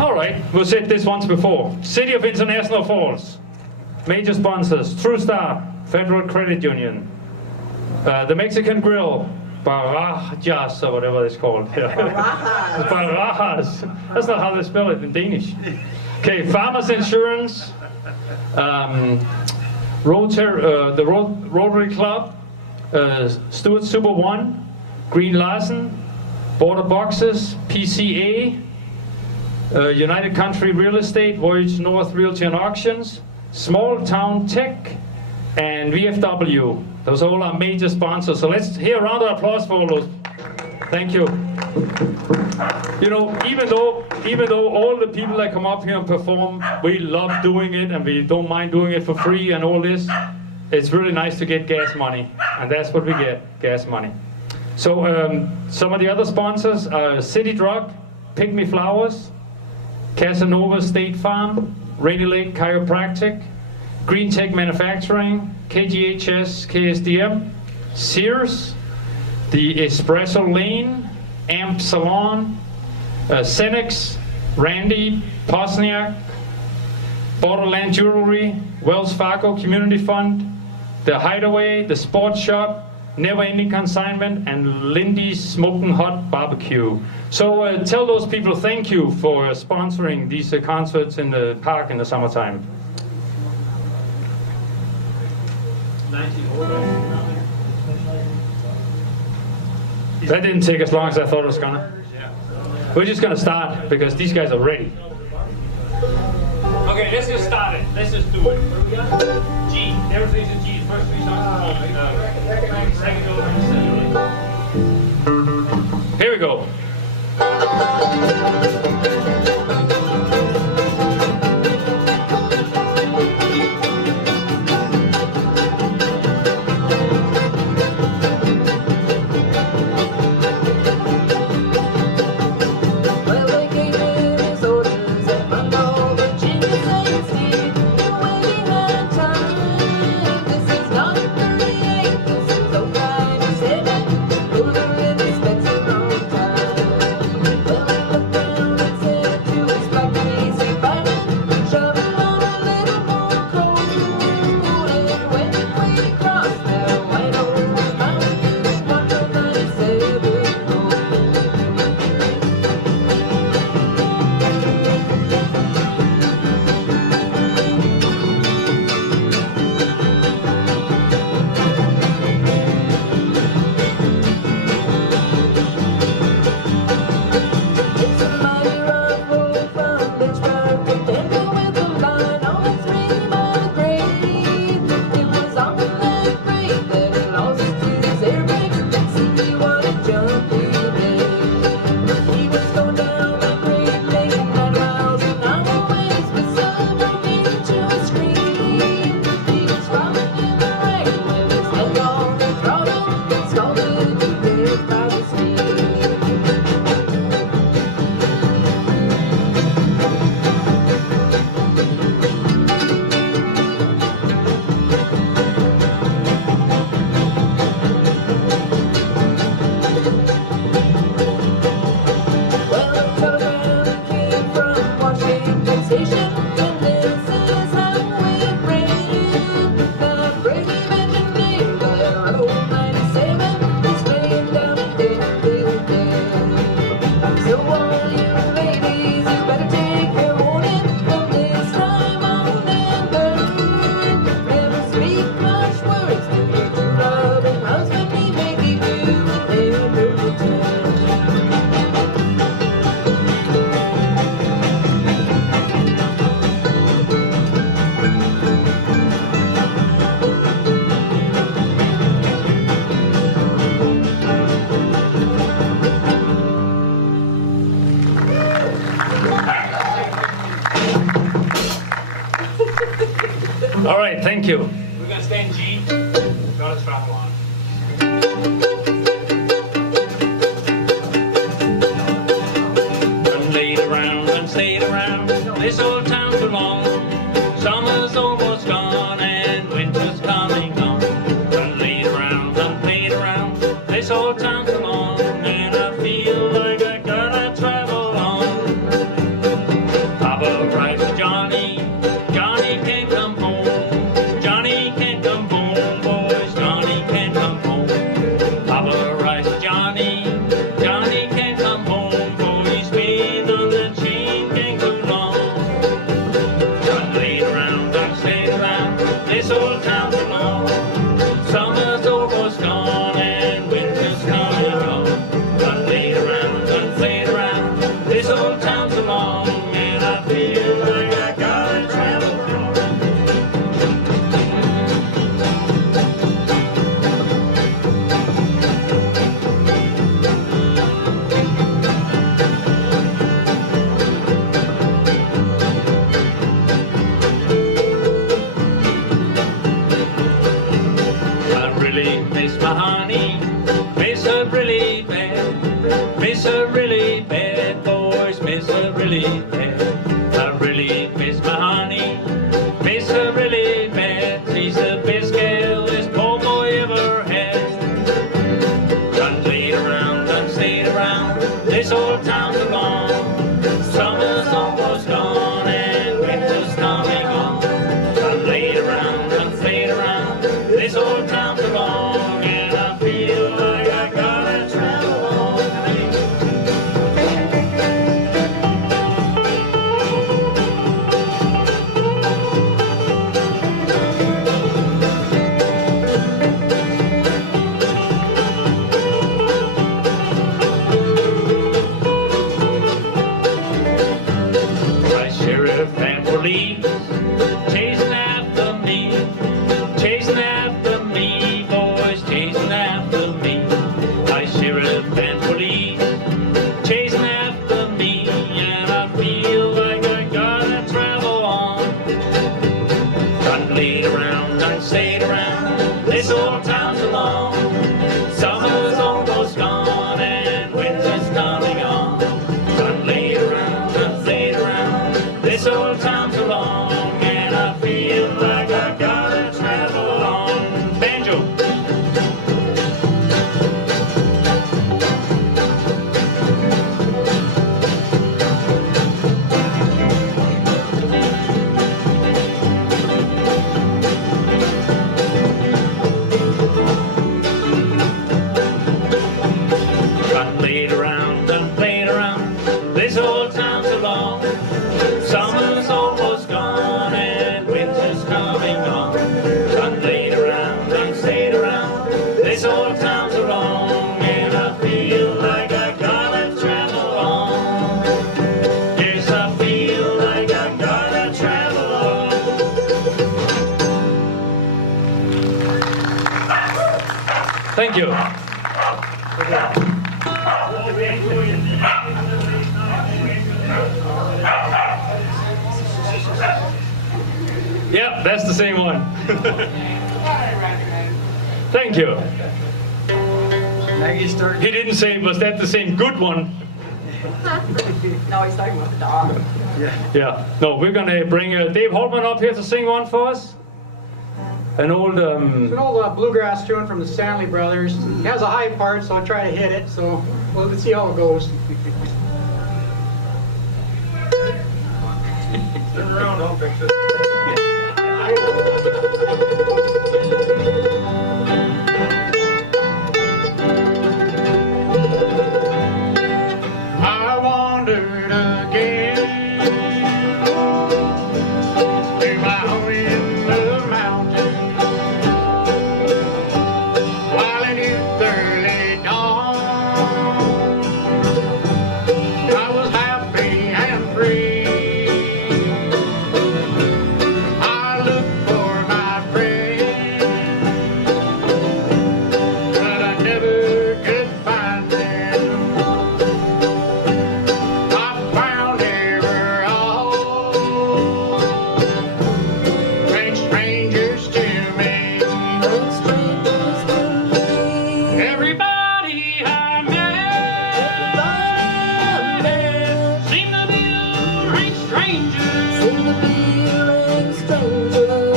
All right, we've said this once before. City of International Falls. Major sponsors: True Star, Federal Credit Union, the Mexican Grill, Barajas, or whatever it's called. Barajas. That's not how they spell it in Danish. Okay, Farmers Insurance, the Rotary Club, Stuart Super One, Green Larsen, Border Boxes, PCA, United Country Real Estate, Voyage North Realty and Auctions, Small Town Tech, and VFW. Those are all our major sponsors. So let's hear a round of applause for all those. Thank you. You know, even though all the people that come up here and perform, we love doing it and we don't mind doing it for free and all this, it's really nice to get gas money. And that's what we get, gas money. So some of the other sponsors are City Drug, Pygmy Flowers, Casanova State Farm, Rainy Lake Chiropractic, Green Tech Manufacturing, KGHS, KSDM, Sears, the Espresso Lane, Amp Salon, Cenex, Randy, Posniak, Borderland Jewelry, Wells Fargo Community Fund, The Hideaway, The Sports Shop, Never Ending Consignment, and Lindy's Smoking Hot Barbecue. So tell those people thank you for sponsoring these concerts in the park in the summertime. That didn't take as long as I thought it was gonna. We're just gonna start because these guys are ready. Okay, let's just start it. Let's just do it. G. Everything's in G. First three songs. Second over. Here we go. All right, thank you. We're going to stay in G. Got a strap on. Done laid around and stayed around this old town too long. Summer's almost gone and winter's coming on. Done laid around and played around this old town too long, and I feel like I gotta travel on. Thank you. Yeah, that's the same one. Thank you. He didn't say, was that the same good one? No, he's talking about the dog. Yeah. No, we're going to bring Dave Holtman up here to sing one for us. An old... It's an old bluegrass tune from the Stanley Brothers. It has a high part, so I'll try to hit it. So let's see how it goes. Turn around, I'll fix it. I wandered again to my home in the mountains, while in youth early dawn I was happy and free. I looked for my friends, but I never could find them. I found they were all great strangers to me. Everybody I met seemed to be a great stranger.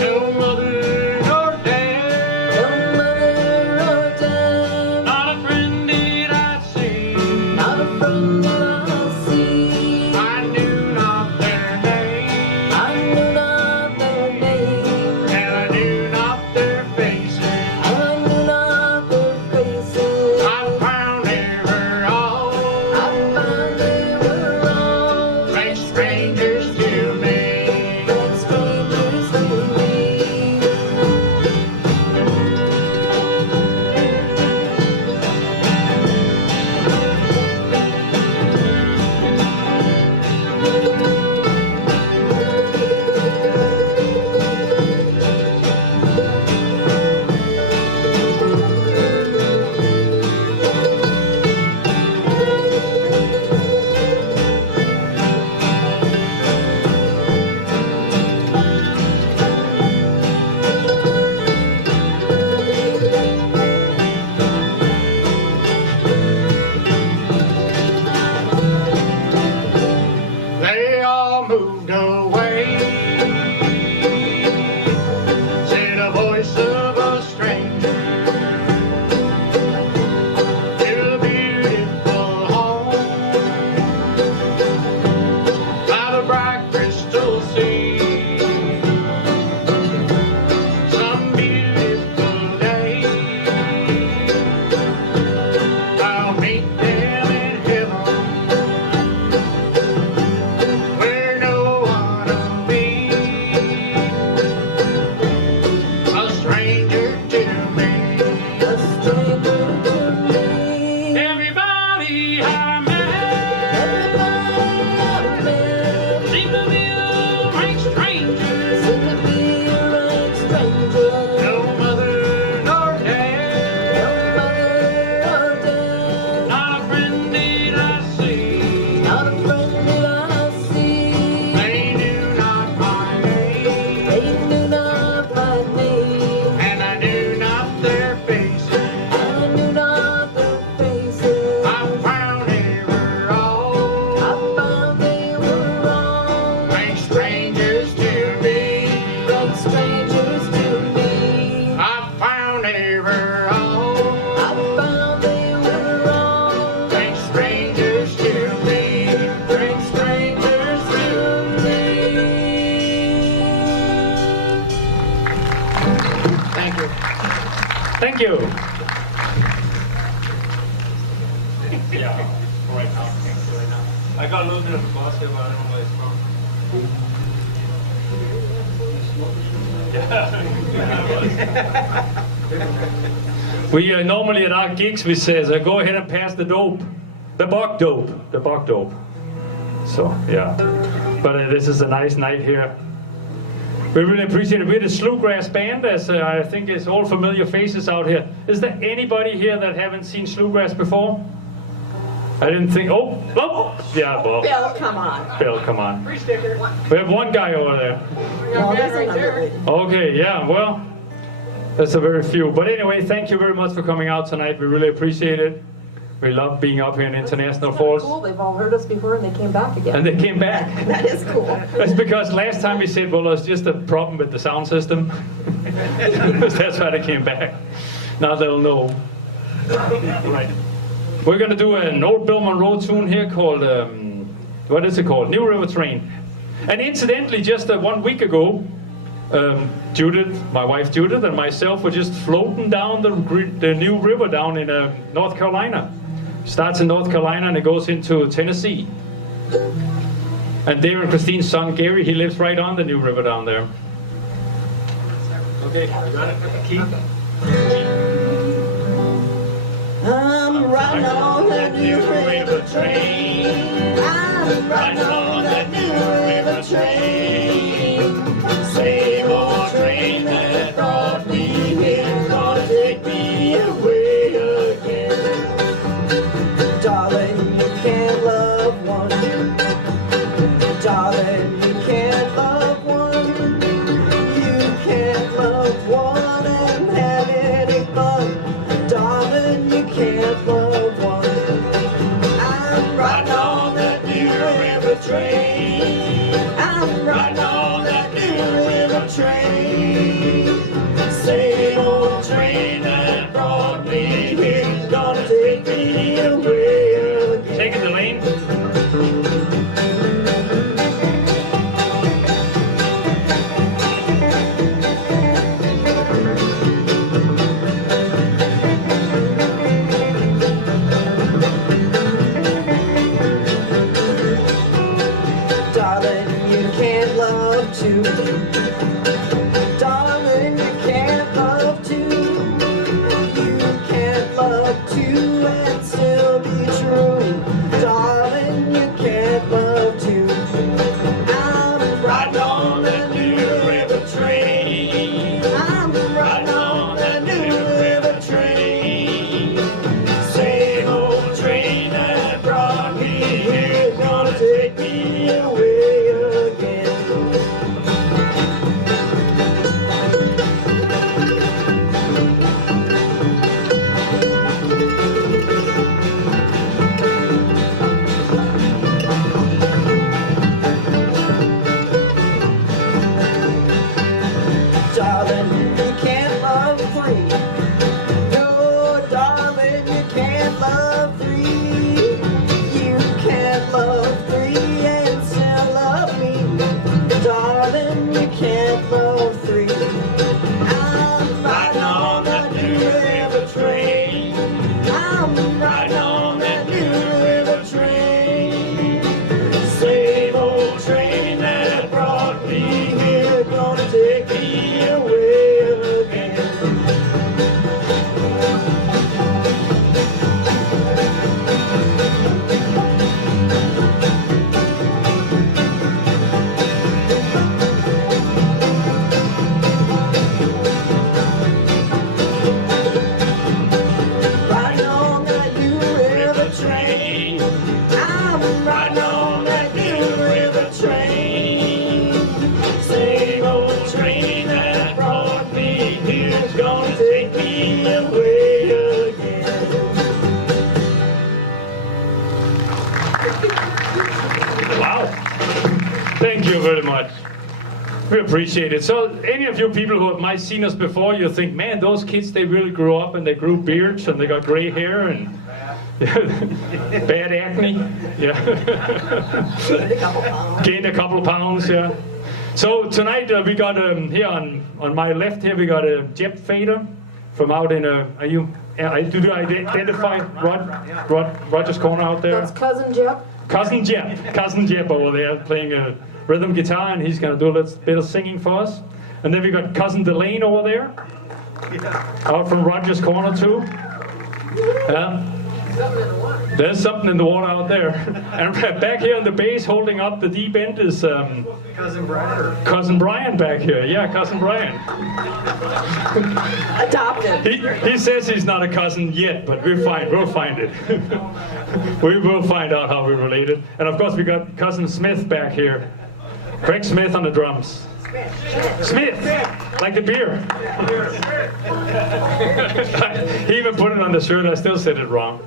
No mother nor dad, not a friend did I see. I knew not their name, and I knew not their faces. I found they were all great strangers to me. They all moved away, said the voice of a stranger, to a beautiful home by the bright crystal sea. Some beautiful day I'll meet them in heaven, where no one will be a stranger to me. Everybody I met seemed to be a great stranger. No mother nor dad, not a friend did I see. They knew not my name, and I knew not their faces. I found they were all great strangers to me. I found they were all great strangers to me. Great strangers to me. Thank you. Thank you. Yeah, right now. I got a little bit of a buzz here, but I don't know why it's from. We normally at our gigs we say, go ahead and pass the dope. The bog dope. So, yeah. But this is a nice night here. We really appreciate it. We're the Sloughgrass band, as I think it's all familiar faces out here. Is there anybody here that haven't seen Sloughgrass before? I didn't think. Oh, yeah, well. Bill, come on. Bill, come on. Free sticker. We have one guy over there. Well, Guy there's right another there. lady. Okay, yeah, well, that's a very few. But anyway, thank you very much for coming out tonight. We really appreciate it. We love being up here in International That's kinda Falls. cool. They've all heard us before and they came back again. And they came back. That is cool. That's because last time we said, well, there's just a problem with the sound system. That's why they came back. Now they'll know. Right. We're going to do an old Bill Monroe tune here called, what is it called? New River Train. And incidentally, just 1 week ago, Judith, my wife Judith, and myself were just floating down the New River down in North Carolina. Starts in North Carolina and it goes into Tennessee. And Dave and Christine's son Gary, he lives right on the New River down there. Okay, got it? Key? I'm riding on that new river train. I'm riding on that new river train. Same old train that brought me here, gonna take me away again. Darling, you can't love one. Darling, you can't love one. You can't love one and have any fun. Darling, you can't love one. I'm riding on that new river train. I'm riding on that new river train. Same old train that brought me here, gonna take me away again. Taking the lane. Darling, you can't love two. Darling, you can't love two. You can't love two and still be true. Darling, you can't love two. I'm riding on that new river train. I'm riding on that new river train. Same old train that brought me here, gonna take me away again. Darling, you can't love three. No, darling, you can't love three. You can't love three and still love me. Darling, you can't love three. I'm riding on that new river train. I'm riding on that new river train. Same old train that brought me here, gonna take me away again. Riding on that new river train. I'm riding on that new river train. Same old train that brought me here's gonna take me away again. Wow. Thank you very much. We appreciate it. So any of you people who have might seen us before, you think, man, those kids, they really grew up and they grew beards and they got gray hair and bad acne. Yeah. Gained a couple of pounds, yeah. So tonight we got here on my left here, we got a Jeb Fader from out in do you identify Roger's Corner out there? That's Cousin Jep. Cousin Jeb over there playing a rhythm guitar, and he's going to do a little bit of singing for us. And then we got Cousin Delane over there, out from Rogers Corner too. There's something in the water out there. And back here on the base holding up the deep end is Cousin Brian. Cousin Brian back here. Yeah, Cousin Brian. Adopted. He says he's not a cousin yet, but we're fine. We'll find it. We will find out how we're related. And of course we got Cousin Smith back here. Craig Smith on the drums. Smith, like the beer. He even put it on the shirt. I still said it wrong.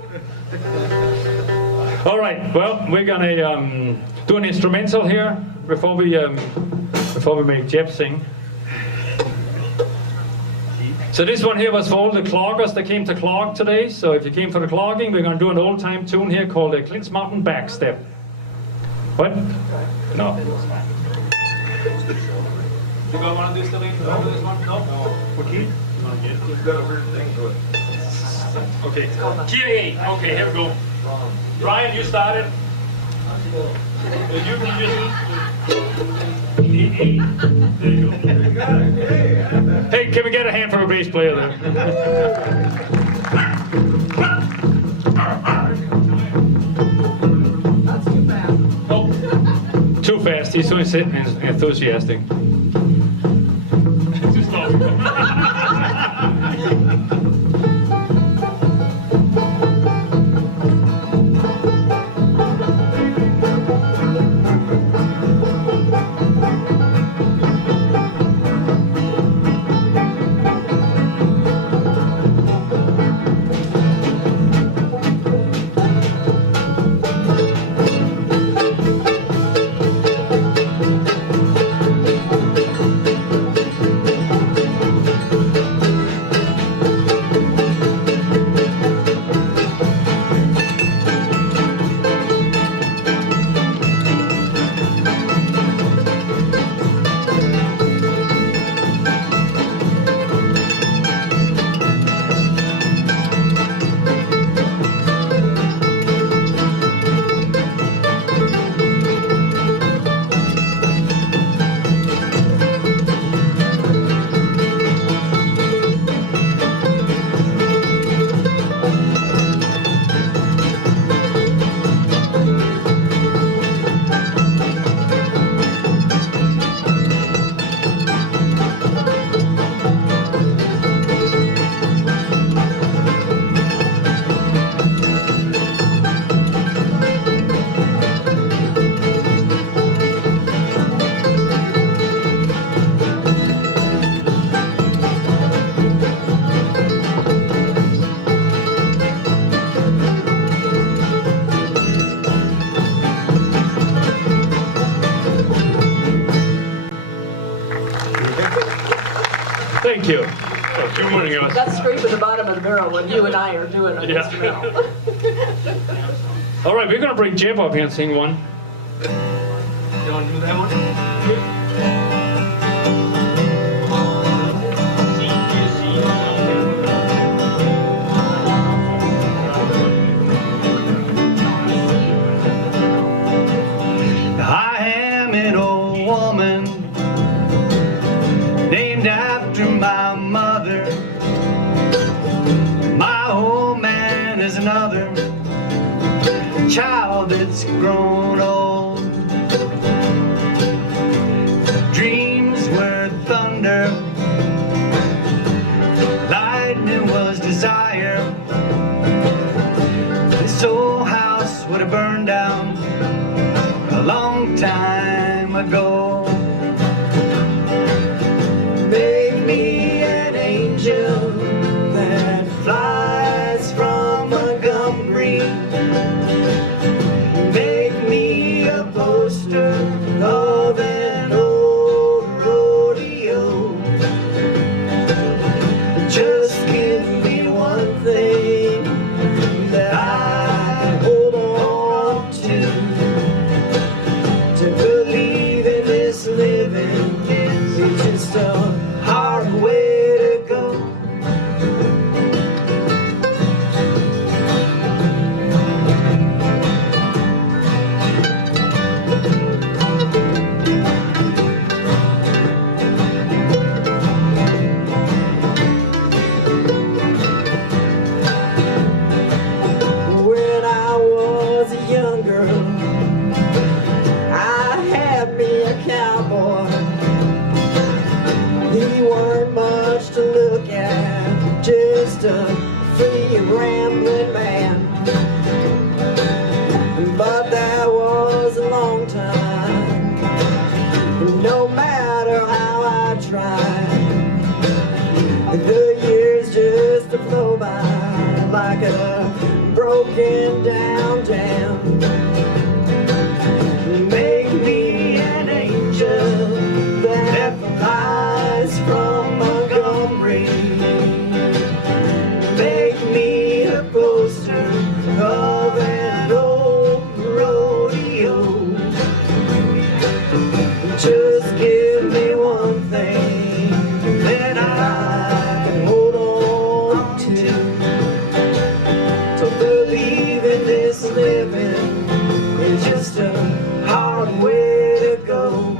All right. Well, we're gonna do an instrumental here before we make Jeb sing. So this one here was for all the cloggers that came to clog today. So if you came for the clogging, we're gonna do an old-time tune here called the Clint's Mountain Backstep. What? No. You got one of these, Tilly? This one? No? Okay. You've got a weird thing to it. Okay. Key 8. Okay, here we go. Brian, you started. You can just... There you go. You got it. Hey, can we get a hand for a bass player there? That's too bad. Oh, too fast. He's so enthusiastic. Too slow. Thank you. For humoring us. That's scraping the bottom of the barrel when you and I are doing an instrumental. All right, we're gonna bring Jeb up here and sing one. You want to do that one? I am an old woman named after my mother. My old man is another child that's grown old. Dreams were thunder, lightning was desire. This old house would have burned down a long time ago. Make me an angel that flies from Montgomery. Make me a poster of an old rodeo. Just give me one thing that I hold on to believe in walking downtown. Make me an angel that flies from Montgomery. Make me a poster of an old rodeo. Just give me one thing that I can hold on to. To believe in this living is just a hard way to go.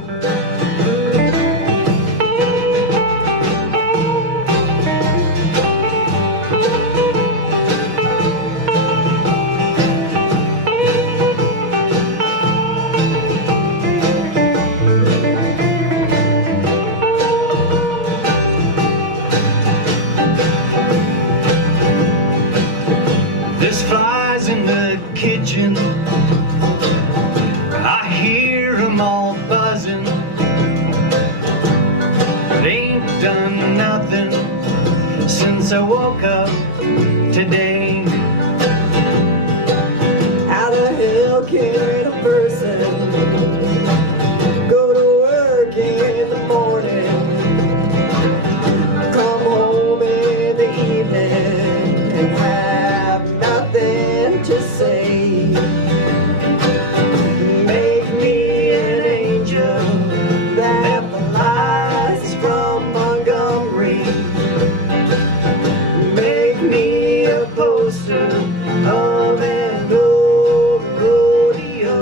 This flies in the kitchen, I hear them all buzzing, but ain't done nothing since I woke up today. How the hell can a person go to work in the morning, come home in the evening, and have nothing to say? Make me an angel that flies from Montgomery. Make me a poster of an old rodeo.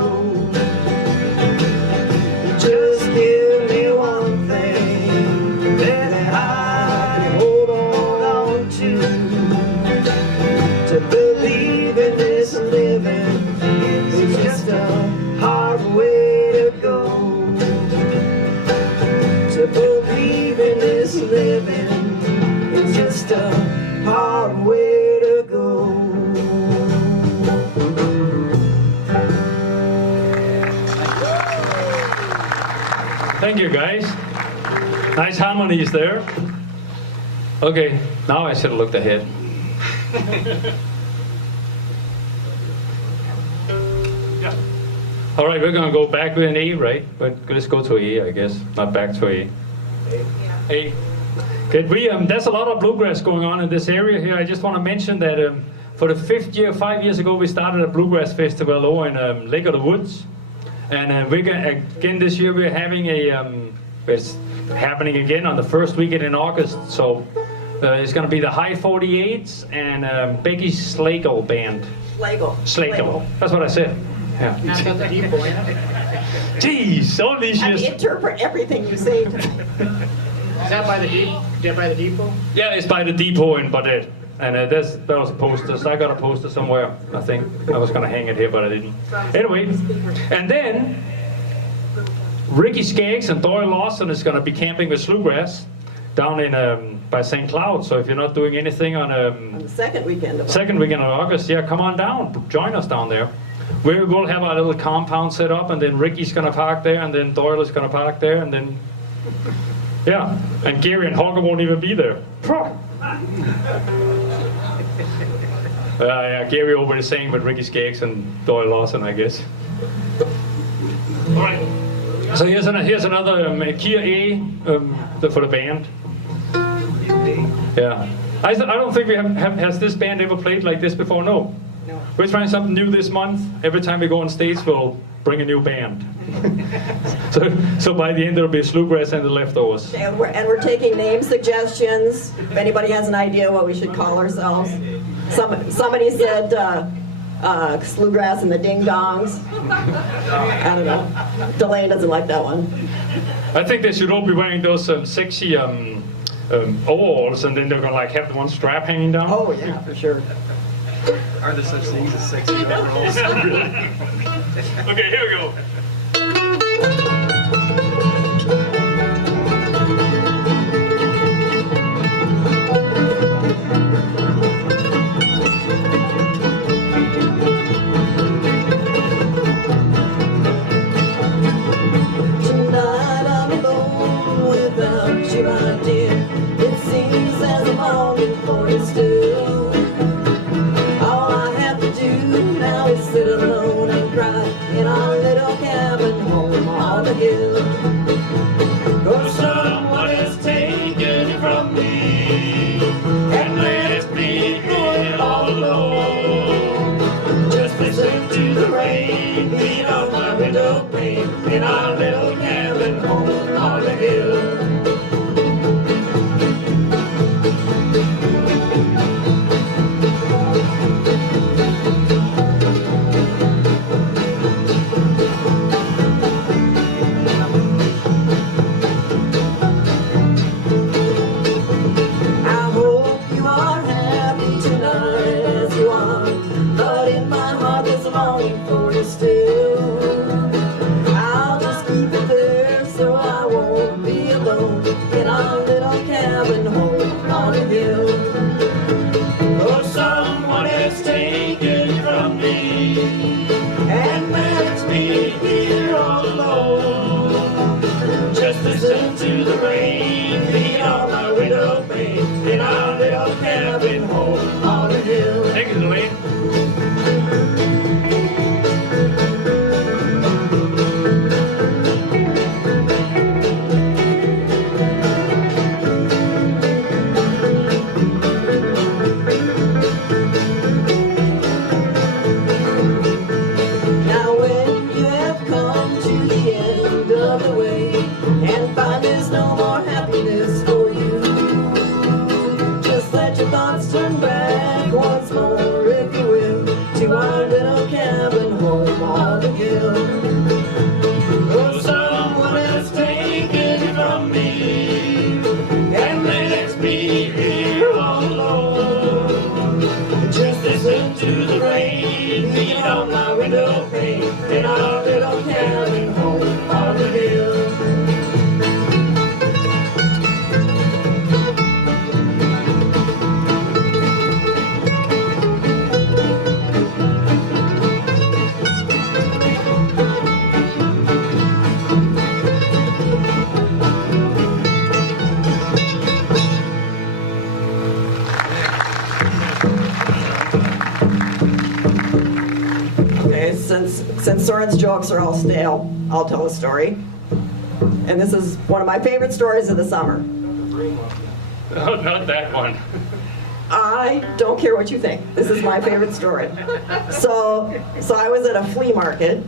Just give me one thing that I can hold on to. To believe in this living is just a hard way to go. To believe in this living is just a hard way to go. Thank you, guys. Nice harmonies there. Okay, now I should have looked ahead. Yeah. All right, we're gonna go back with an A, right? But let's go to A, I guess. Not back to A. A. Okay, there's a lot of bluegrass going on in this area here. I just want to mention that for the 5th year, 5 years ago, we started a bluegrass festival over in Lake of the Woods. And we're again this year we're having it's happening again on the first weekend in August. So it's going to be the High 48s and Becky Slagle band. Slagle. That's what I said. Yeah. Not that the depot, yeah. Jeez, all these I years. interpret everything you say to me. Is that by the depot? Yeah, it's by the depot in Baudette. And that was a poster. So I got a poster somewhere. I think I was going to hang it here, but I didn't. Anyway, and then Ricky Skaggs and Doyle Lawson is going to be camping with Sloughgrass down in by St. Cloud. So if you're not doing anything on The second weekend of August, yeah, come on down. Join us down there. We will have our little compound set up, and then Ricky's going to park there, and then Doyle is going to park there, and then yeah, and Gary and Holger won't even be there. Yeah, Gary over the same with Ricky Skaggs and Doyle Lawson, I guess. All right. So here's another Kia A for the band. Yeah. I don't think we has this band ever played like this before? No. We're trying something new this month. Every time we go on stage, we'll bring a new band. so by the end, it'll be Sloughgrass and the Leftovers. And we're taking name suggestions. If anybody has an idea what we should call ourselves. Somebody said Sloughgrass and the Ding Dongs. I don't know. Delane doesn't like that one. I think they should all be wearing those sexy overalls, and then they're gonna like have the one strap hanging down. Oh yeah, for sure. Are there such things as sexy overalls? Okay, here we go. Tonight I'm alone without you, my dear. It seems as I'm longing for you still. All I have to do Just listen to the rain beat on my window pane in our little cabin home on the hill. I hope you are happy tonight as you are, but in my heart there's a longing for you still. I'll just keep it there so I won't be alone in our little cabin home on a hill. Oh, someone has taken you from me and left me here all alone. Just listen to the rain beat on my window pane in our little cabin home on a hill. Thank you, Delaney. Now when you have come to the end of the way and find there's no more happiness for you, just let your thoughts turn back once more, if you will, to our little cabin home on the hill. Oh, someone has taken you from me and left me here all alone. Just listen to the rain beat on my window pane in our little cabin home on the hill. Okay, since Soren's jokes are all stale, I'll tell a story. And this is one of my favorite stories of the summer. Oh, not that one. I don't care what you think. This is my favorite story. So I was at a flea market,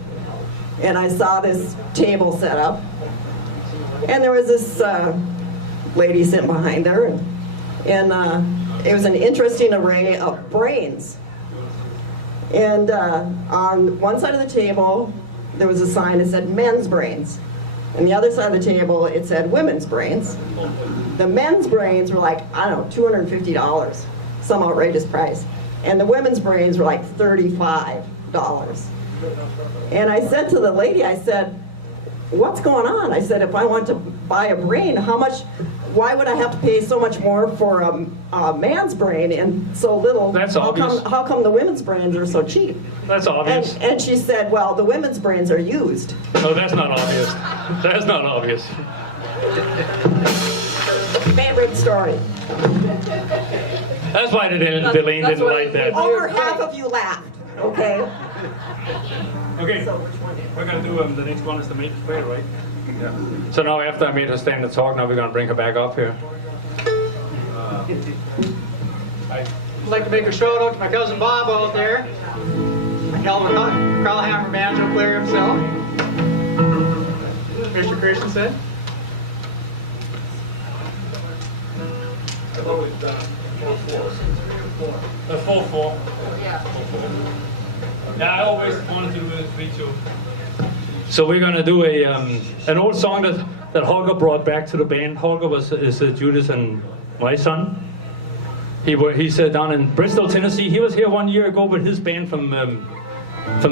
and I saw this table set up, and there was this lady sitting behind there, and it was an interesting array of brains. And on one side of the table, there was a sign that said men's brains. And the other side of the table, it said women's brains. The men's brains were like, I don't know, $250, some outrageous price. And the women's brains were like $35. And I said to the lady, I said, what's going on? I said, if I want to buy a brain, why would I have to pay so much more for a man's brain and so little? That's obvious. How come the women's brains are so cheap? That's obvious. And she said, well, the women's brains are used. No, that's not obvious. That's not obvious. Favorite story. That's why Delaney didn't like that. Over half of you laughed, okay? Okay, we're gonna do the next one is the make play, right? So now after I made her stand and talk, now we're going to bring her back up here. I'd like to make a shout out to my cousin Bob out there. Hell of a Carlhammer banjo player himself. Mr. Christensen. I've always done 4/4. The 4/4. Yeah. 4/4. Yeah, I always wanted to do the 3/2. So we're going to do an old song that Holger brought back to the band. Holger is Judith and my son. He's down in Bristol, Tennessee. He was here 1 year ago with his band from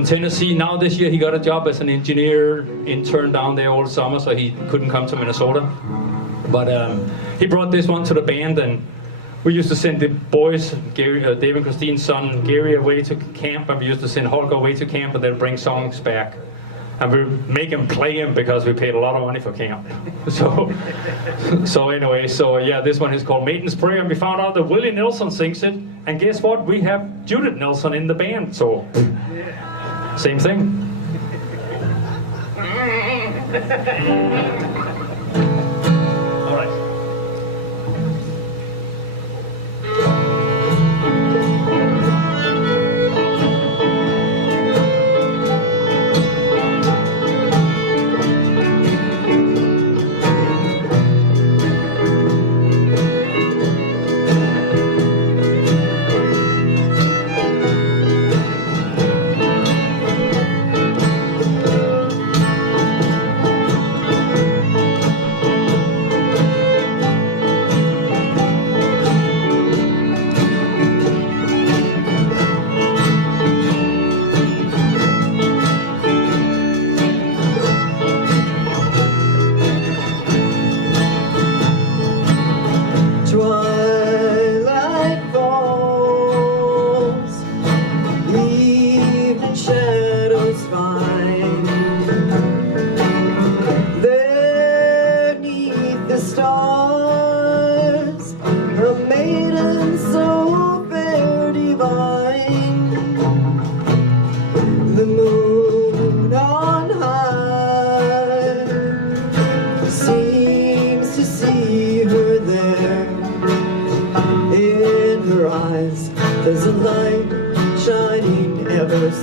Tennessee. Now this year he got a job as an engineer intern down there all summer, so he couldn't come to Minnesota. But he brought this one to the band, and we used to send the boys, Gary, Dave and Christine's son, Gary, away to camp, and we used to send Holger away to camp and then bring songs back. And we make him play him because we paid a lot of money for camp. So anyway, yeah, this one is called Maiden's Prayer, and we found out that Willie Nelson sings it, and guess what? We have Judith Nelson in the band, so same thing. All right.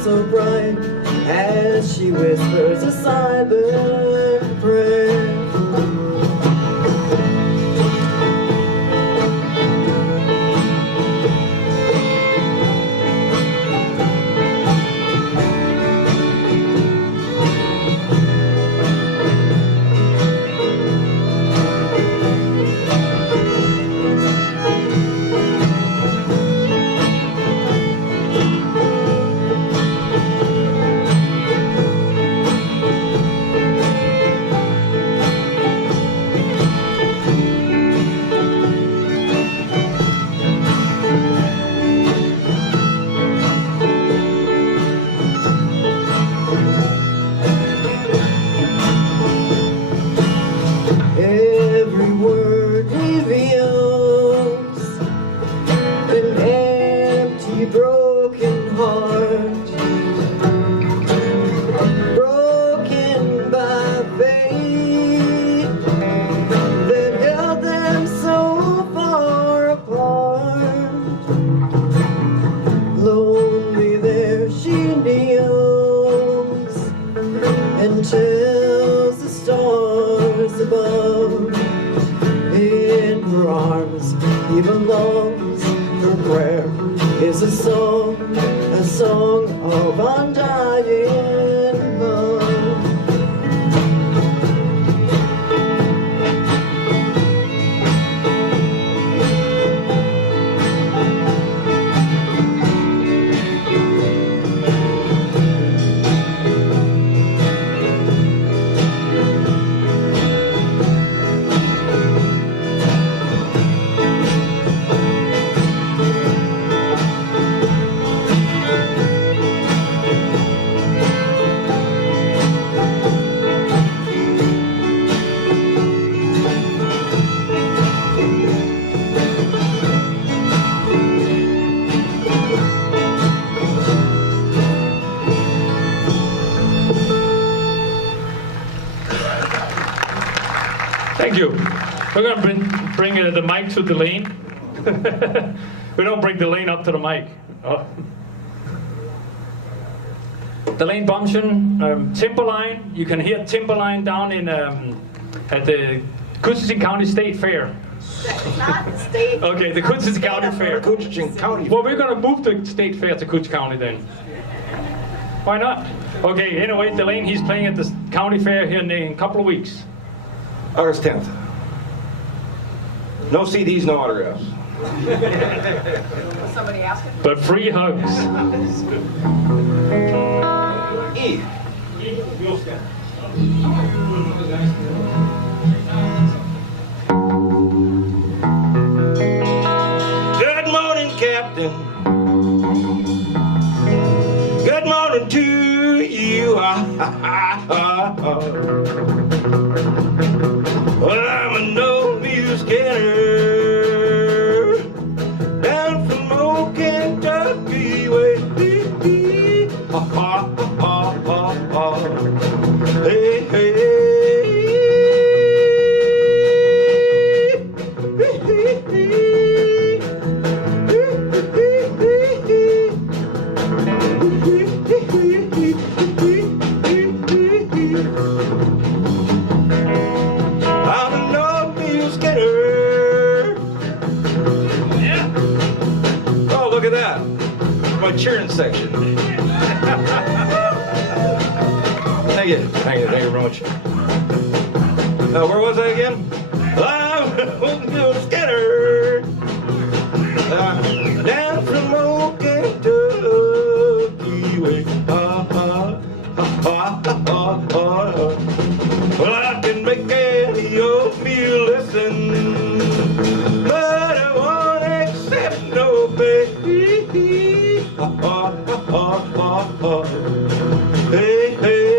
so bright as she whispers a silent prayer. Every word reveals an empty, broken heart, broken by fate that held them so far apart. Lonely there she kneels and tells the stars above, in her arms he belongs. Her prayer is a song of undying love. Thank you. We're going to bring the mic to Delane. We don't bring Delane up to the mic. Oh. Delane Bomsen, Timberline. You can hear Timberline down in at the Coochin County State Fair. It's not the state. Okay, the Coochin County Fair. Coochin County. Well, we're going to move the State Fair to Coochin County then. Why not? Okay, anyway, Delane, he's playing at the county fair here in a couple of weeks. August 10th. No CDs, no autographs. Was somebody asking? But free hugs. E. Good morning, Captain. Good morning to you. Well, I'm an old mule skinner down from old Kentucky way. Hey, hey. I'm an old mule skinner. Yeah. Oh, look at that. My cheering section. Thank you very much. Where was I again? I'm an old mule skinner. Down from old Kentucky way. Well, I can make any old mule listen, but I won't accept no baby. Hey, hey.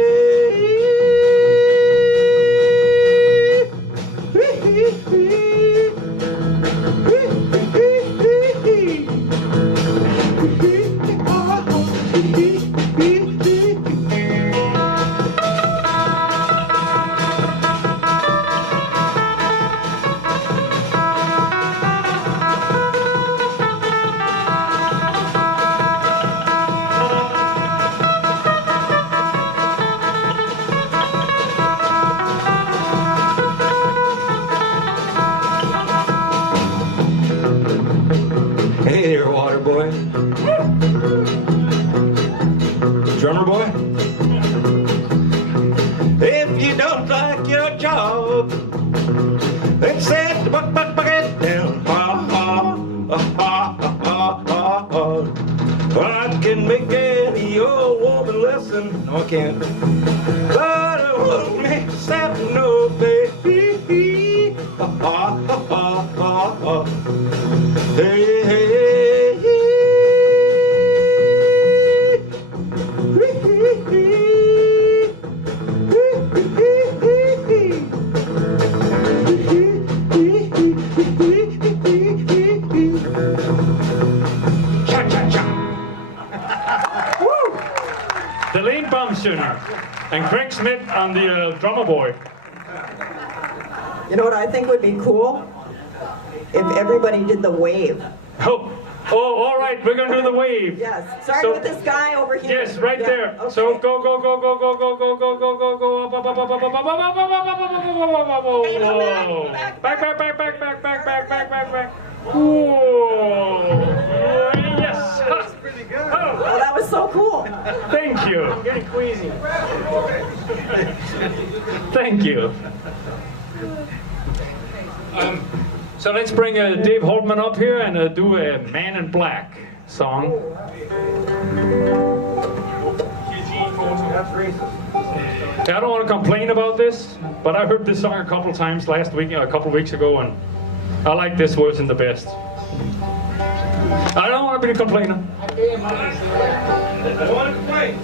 drummer boy. If you don't like your job, then set the bucket down. Ha ha ha ha ha ha ha. I can make any old woman listen. No, I can't. But I won't make sad no baby. Ha ha ha ha ha ha. Hey hey hey. Delaney Baumschöner and Craig Smith on the drummer boy. You know what I think would be cool? If everybody did the wave. Oh, all right, we're gonna do the wave. Yes, starting with this guy over here. Yes, right Yeah, there. okay. So go, go, go, go, go, go, go, go, go, go, go, up, up, up, up, up, up, up, up, up, up, up, up, back, back, back, back, back, back, back, back, back, back. Whoa! Yes. That's pretty good. Oh, that was so cool. Thank you. I'm getting queasy. Thank you. So let's bring Dave Holtman up here and do a Man in Black song. That's racist. I don't want to complain about this, but I heard this song a couple times last week, a couple weeks ago, and I like this version the best. I don't want to be a complainer. I don't want to complain.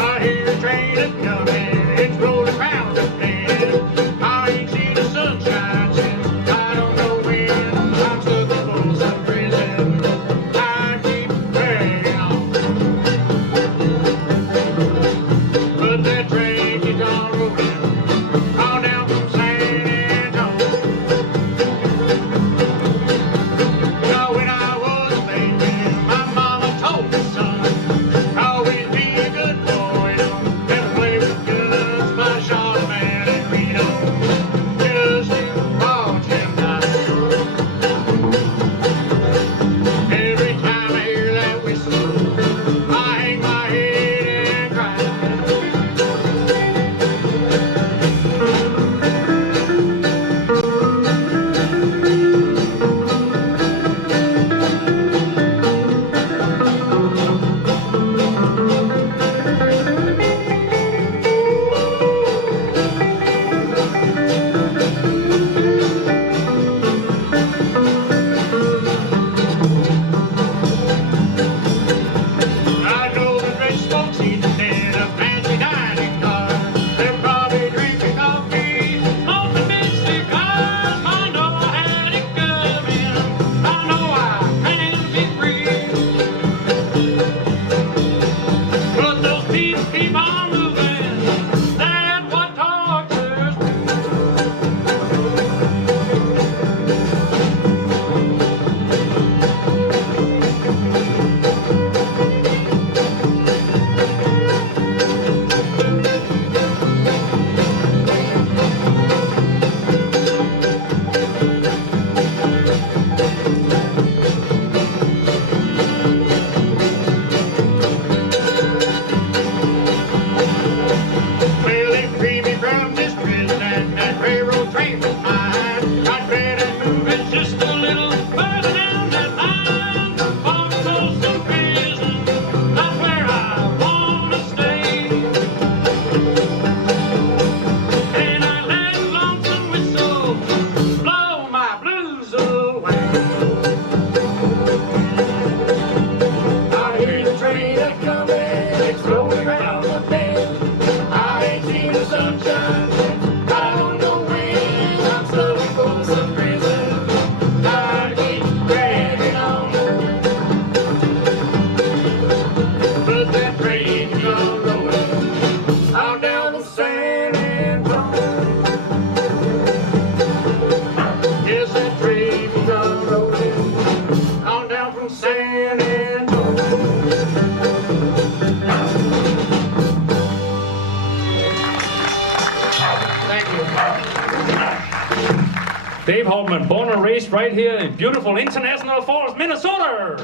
I hear a train a-comin', it's rolling round the bend. I ain't seen the sunshine since I don't know when. I'm stuck in Folsom Prison, I keep dragging on. Dave Holtman, born and raised right here in beautiful International Falls, Minnesota.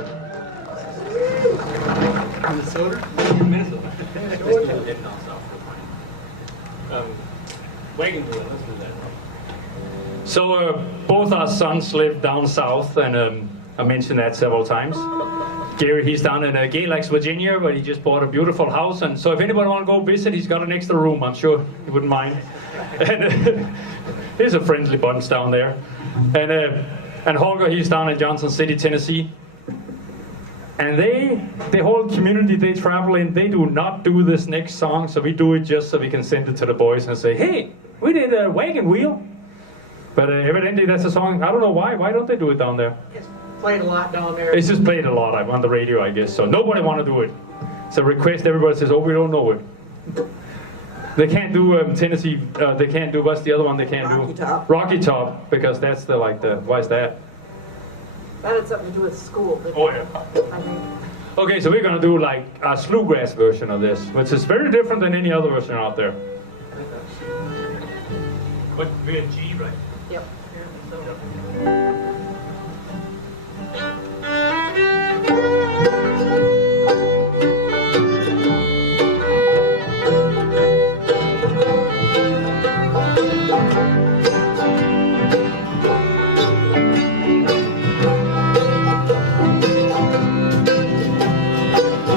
Minnesota? Minnesota. Wagon wheel, let's do that. So both our sons live down south, and I mentioned that several times. Gary, he's down in Galax, Virginia, where he just bought a beautiful house. And so if anybody want to go visit, he's got an extra room. I'm sure he wouldn't mind. And there's a friendly bunch down there. And Holger, he's down in Johnson City, Tennessee. And the whole community they travel in, they do not do this next song. So we do it just so we can send it to the boys and say, hey, we did a wagon wheel. But evidently that's a song. I don't know why. Why don't they do it down there? It's played a lot down there. It's just played a lot on the radio, I guess. So nobody want to do it. It's a request. Everybody says, oh, we don't know it. They can't do Tennessee. They can't do, what's the other one they can't do? Rocky Top. Rocky Top, because that's the, like the, why is that? That had something to do with school. Oh, yeah. I think. Okay, so we're going to do like a Sloughgrass version of this, which is very different than any other version out there. But we're in G, right? Yep.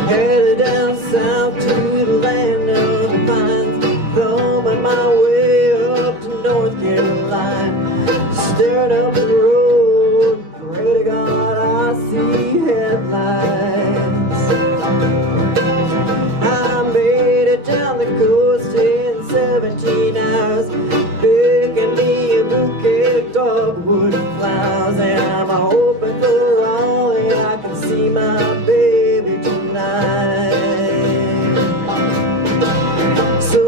Headed down south to the land of the pines, thumbing my way up to North Carolina. Staring up the road, pray to God I see headlights. I made it down the coast in 17 hours, picking me a bouquet of dogwood flowers, and I'm hoping for Raleigh I can see my baby tonight. So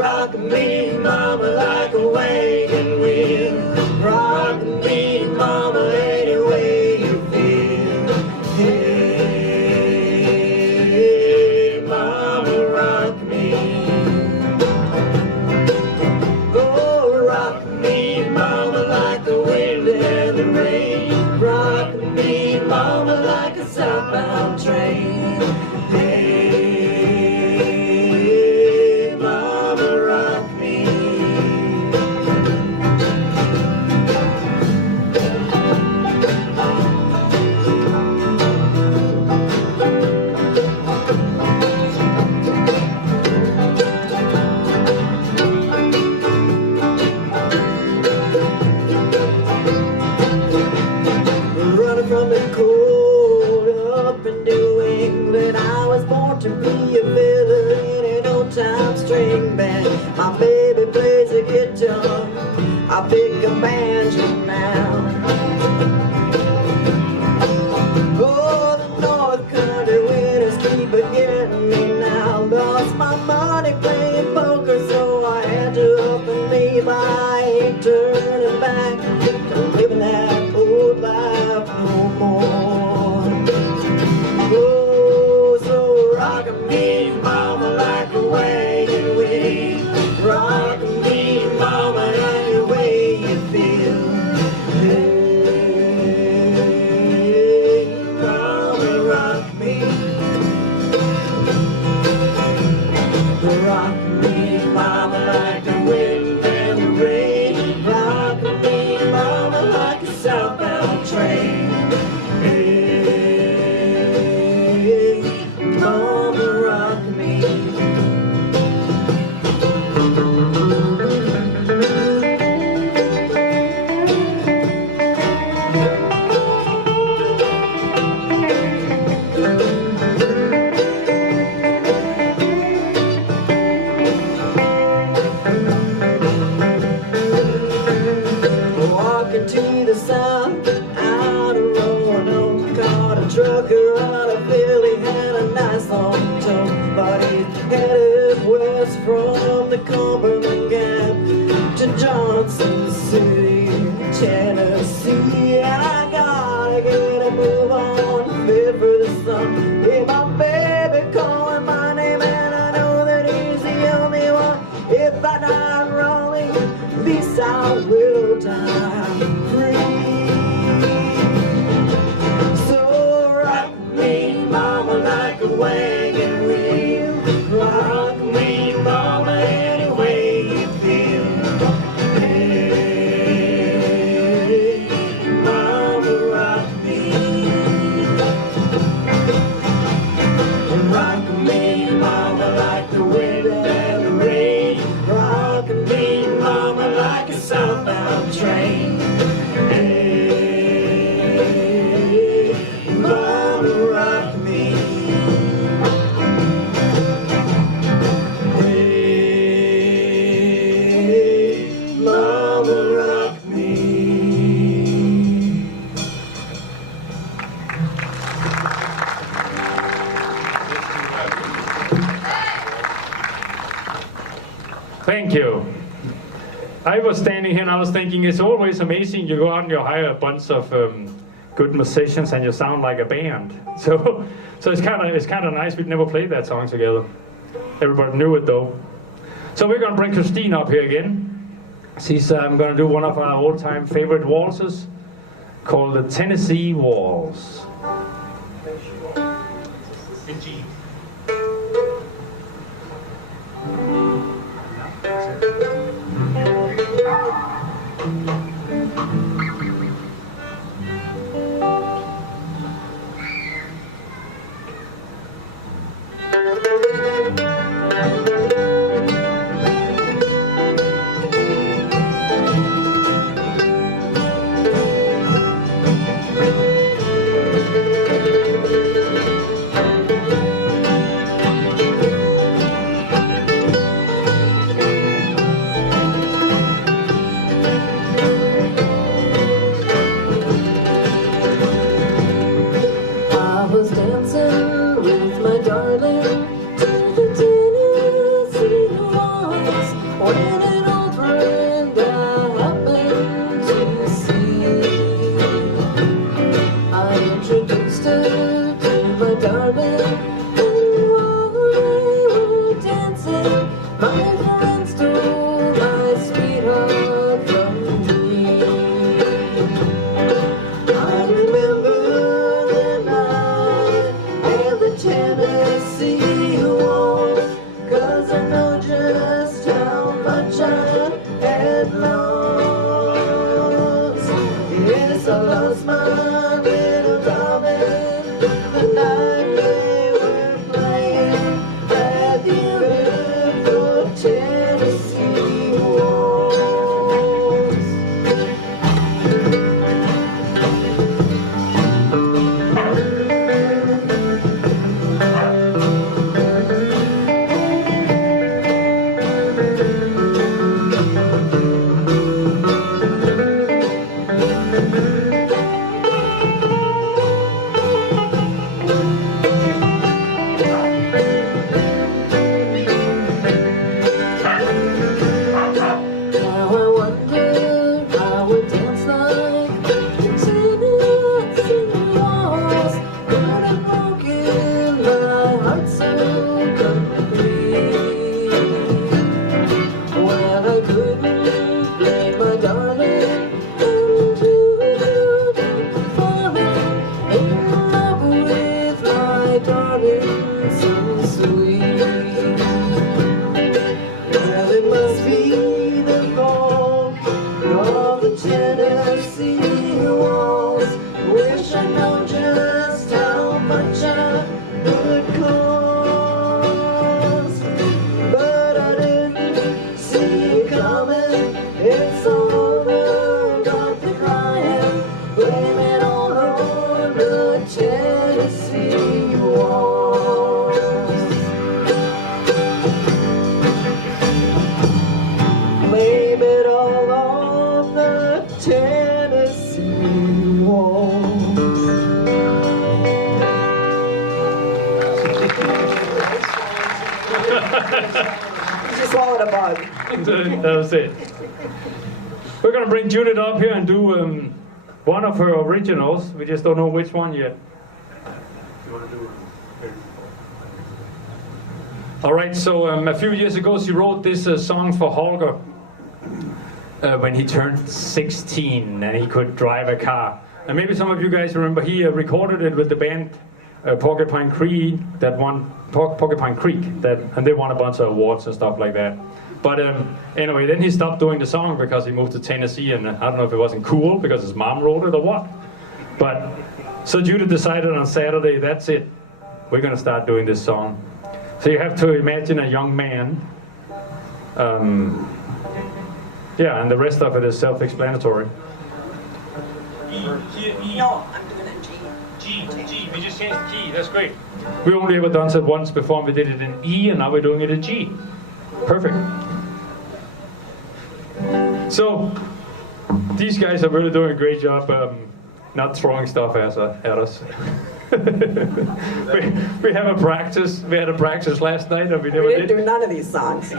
rock me, mama, like a wagon wheel. Rock me, mama, any way you feel. Hey, mama, rock me. Oh, rock me, mama, like the wind and the rain. Rock me, mama, like a southbound train. Hey, mama, rock me. Running from the cold up in New England, I was born to be a villain in an old-time string band. My baby plays a guitar, I pick a banjo now. Oh, the North Country winters keep getting me now. Lost my money playing poker, so I had to up and leave. I ain't turning back to living that old life no more. Oh, so rock me, mama, like a wagon wheel. Rock me, mama, any way you feel. Hey, mama, rock me. wagon wheel. Rock me, mama, any way you feel. Hey, mama, rock me. Rock me, mama, like the wind and the rain. Rock me, mama, like a southbound train. Hey, mama, rock me. Hey, mama, rock me. Thank you. I was standing here and I was thinking it's always amazing. You go out and you hire a bunch of good musicians and you sound like a band. So it's kind of nice. We've never played that song together. Everybody knew it though. So we're gonna bring Christine up here again. She's gonna do one of our all-time favorite waltzes called the Tennessee Waltz. In G. I was dancing with my darling to the Tennessee waltz when an old friend I happened to see. I introduced her to my darling, and while we were dancing, my friend stole my sweetheart from me. I remember the night and the Tennessee waltz, 'cause I know just how much I had lost. Yes, I lost my little darling the night they were playing that beautiful Tennessee waltz. Now I wonder how it dance like the Tennessee waltz would have broken my heart so complete. Well, I couldn't blame my darling, and you didn't fall in love with my darling so sweet. Well, it must be the fault of the Tennessee waltz. Wish I know just how much I would cost, but I didn't see it coming. It's all over, got me crying. Blame it all on the Tennessee waltz. Blame it all on the Tennessee waltz. Just swallowed a bug. That was it. We're gonna bring Judith up here and do one of her originals. We just don't know which one yet. All right, so a few years ago she wrote this song for Holger when he turned 16 and he could drive a car. And maybe some of you guys remember he recorded it with the band Porcupine Creek that won Porcupine Creek and they won a bunch of awards and stuff like that. But anyway, then he stopped doing the song because he moved to Tennessee, and I don't know if it wasn't cool because his mom wrote it or what. But so Judah decided on Saturday, that's it. We're gonna start doing this song. So you have to imagine a young man. Yeah, and the rest of it is self-explanatory. No, I'm doing it G. G. We just changed the key. That's great. We only ever done it once before. We did it in E, and now we're doing it in G. Perfect. So these guys are really doing a great job not throwing stuff at us. we have a practice. We had a practice last night, and we never We didn't did. do none of these songs.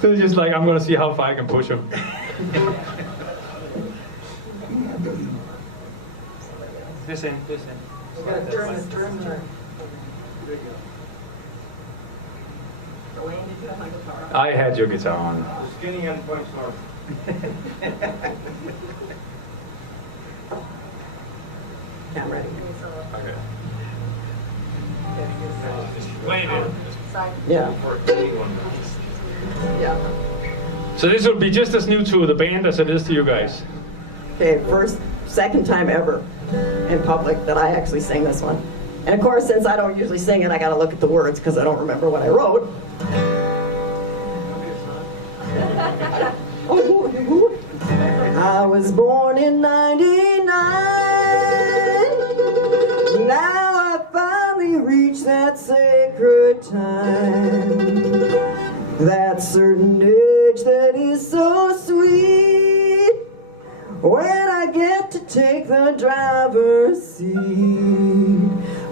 They're just like, I'm gonna see how far I can push them. This end. You gotta turn. Wayne, did you have my guitar? I had your guitar on. Skinny and punch north. Yeah, I'm ready. Okay. Wait a minute. Side. Yeah, yeah. So this will be just as new to the band as it is to you guys. Okay, second time ever in public that I actually sing this one. And of course, since I don't usually sing it, I gotta look at the words because I don't remember what I wrote. I was born in '99. Now I finally reached that sacred time. That certain age that is so sweet. When I get to take the driver's seat.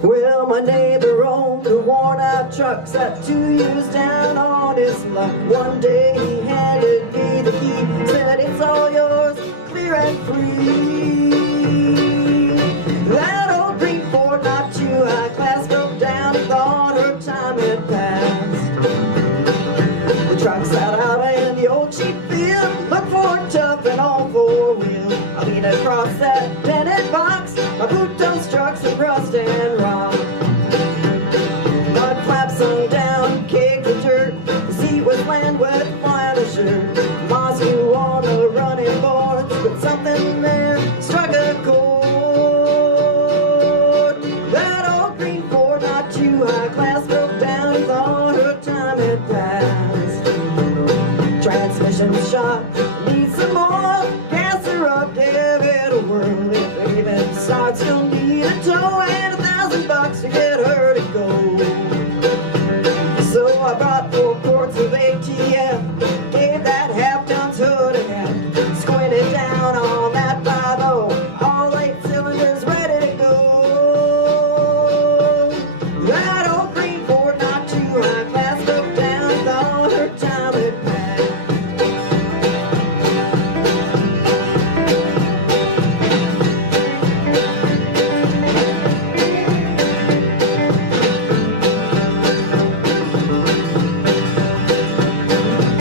Well, my neighbor owned a worn-out truck, sat 2 years down on his luck. One day he handed me the key, said it's all yours, clear and free. That old green Ford, not too high class, broke down and thought her time had passed. The truck sat out in the old cheap field, looked for a tough and all-four wheel. I leaned across that dented box, my boot toe struck some rust and rock. Mud flaps hung down, caked with dirt, the seat was land wet, flannel shirt. Moss grew on the running boards, but something there struck a chord. That old green Ford, not too high class, broke down and thought her time had passed. Transmission shot, need some more. Gas her up, give it a whirl. If it even starts, you'll need a tow and $1,000 to get her to go. So I brought 4 quarts of ATF, gave that half-ton hood a half, squinted down on that 5.0, all 8 cylinders ready to go. That old green Ford, not too high class, broke down, thought her time had passed.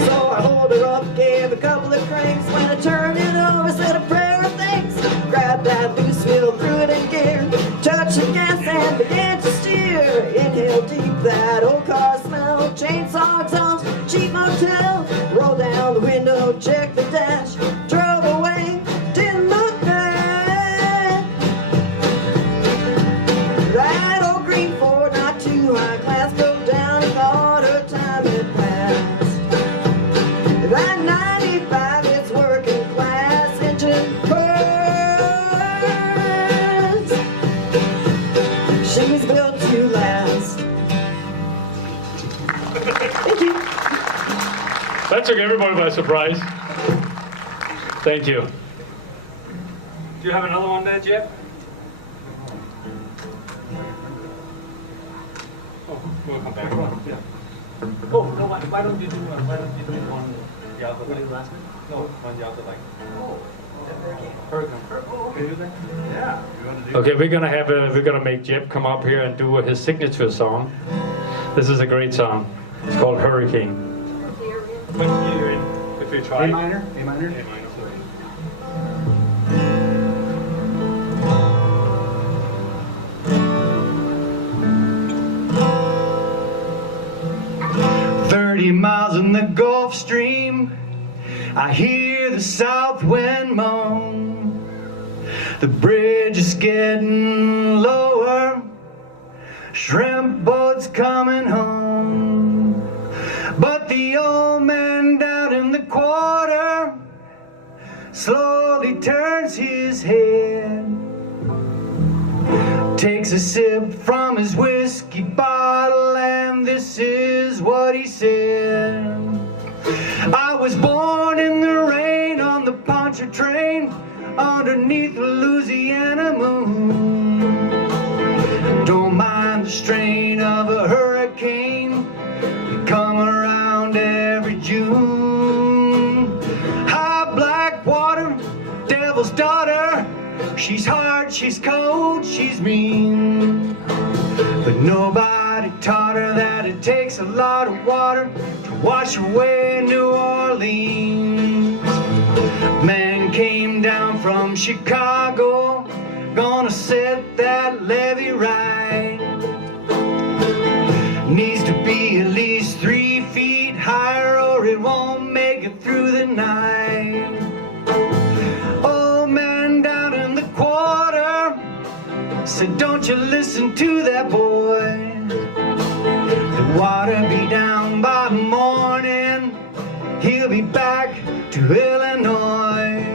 So I hold her up, gave a couple of cranks. When I turned it over, said a prayer of thanks. Grabbed that loose wheel, threw it in gear, touched the gas and began to steer. Inhale deep that old car smell, chainsaw exhaust, cheap motel. Roll down the window, check the dash, drove away, didn't look back. That old green Ford, not too high class, broke down and thought her time had passed. That 95, it's working class, engine burns. She's built to last. Thank you. That took everybody by surprise. Thank you. Do you have another one there, Jeff? Oh, we'll come back. Yeah. Oh, no, why don't you do one the other like? Last one? No, one the other like. Hurricane. Can you do that? Yeah. You want to do Okay, we're gonna make Jeb come up here and do his signature song. This is a great song. It's called Hurricane. what key you're in? If you try. A minor? A minor? A minor. I hear the south wind moan. The bridge is getting lower. Shrimp boat's coming home. But the old man down in the quarter slowly turns his head, takes a sip from his whiskey bottle, and this is what he said. I was born in the rain on the Pontchartrain underneath the Louisiana moon. Don't mind the strain of a hurricane, they come around every June. High black water, devil's daughter, she's hard, she's cold, she's mean. But nobody taught her that it takes a lot of water to wash away New Orleans. Man came down from Chicago, gonna set that levee right. Needs to be at least 3 feet higher or it won't make it through the night. Old man down in the quarter said, don't you listen to that boy. The water be down by morning, he'll be back to Illinois.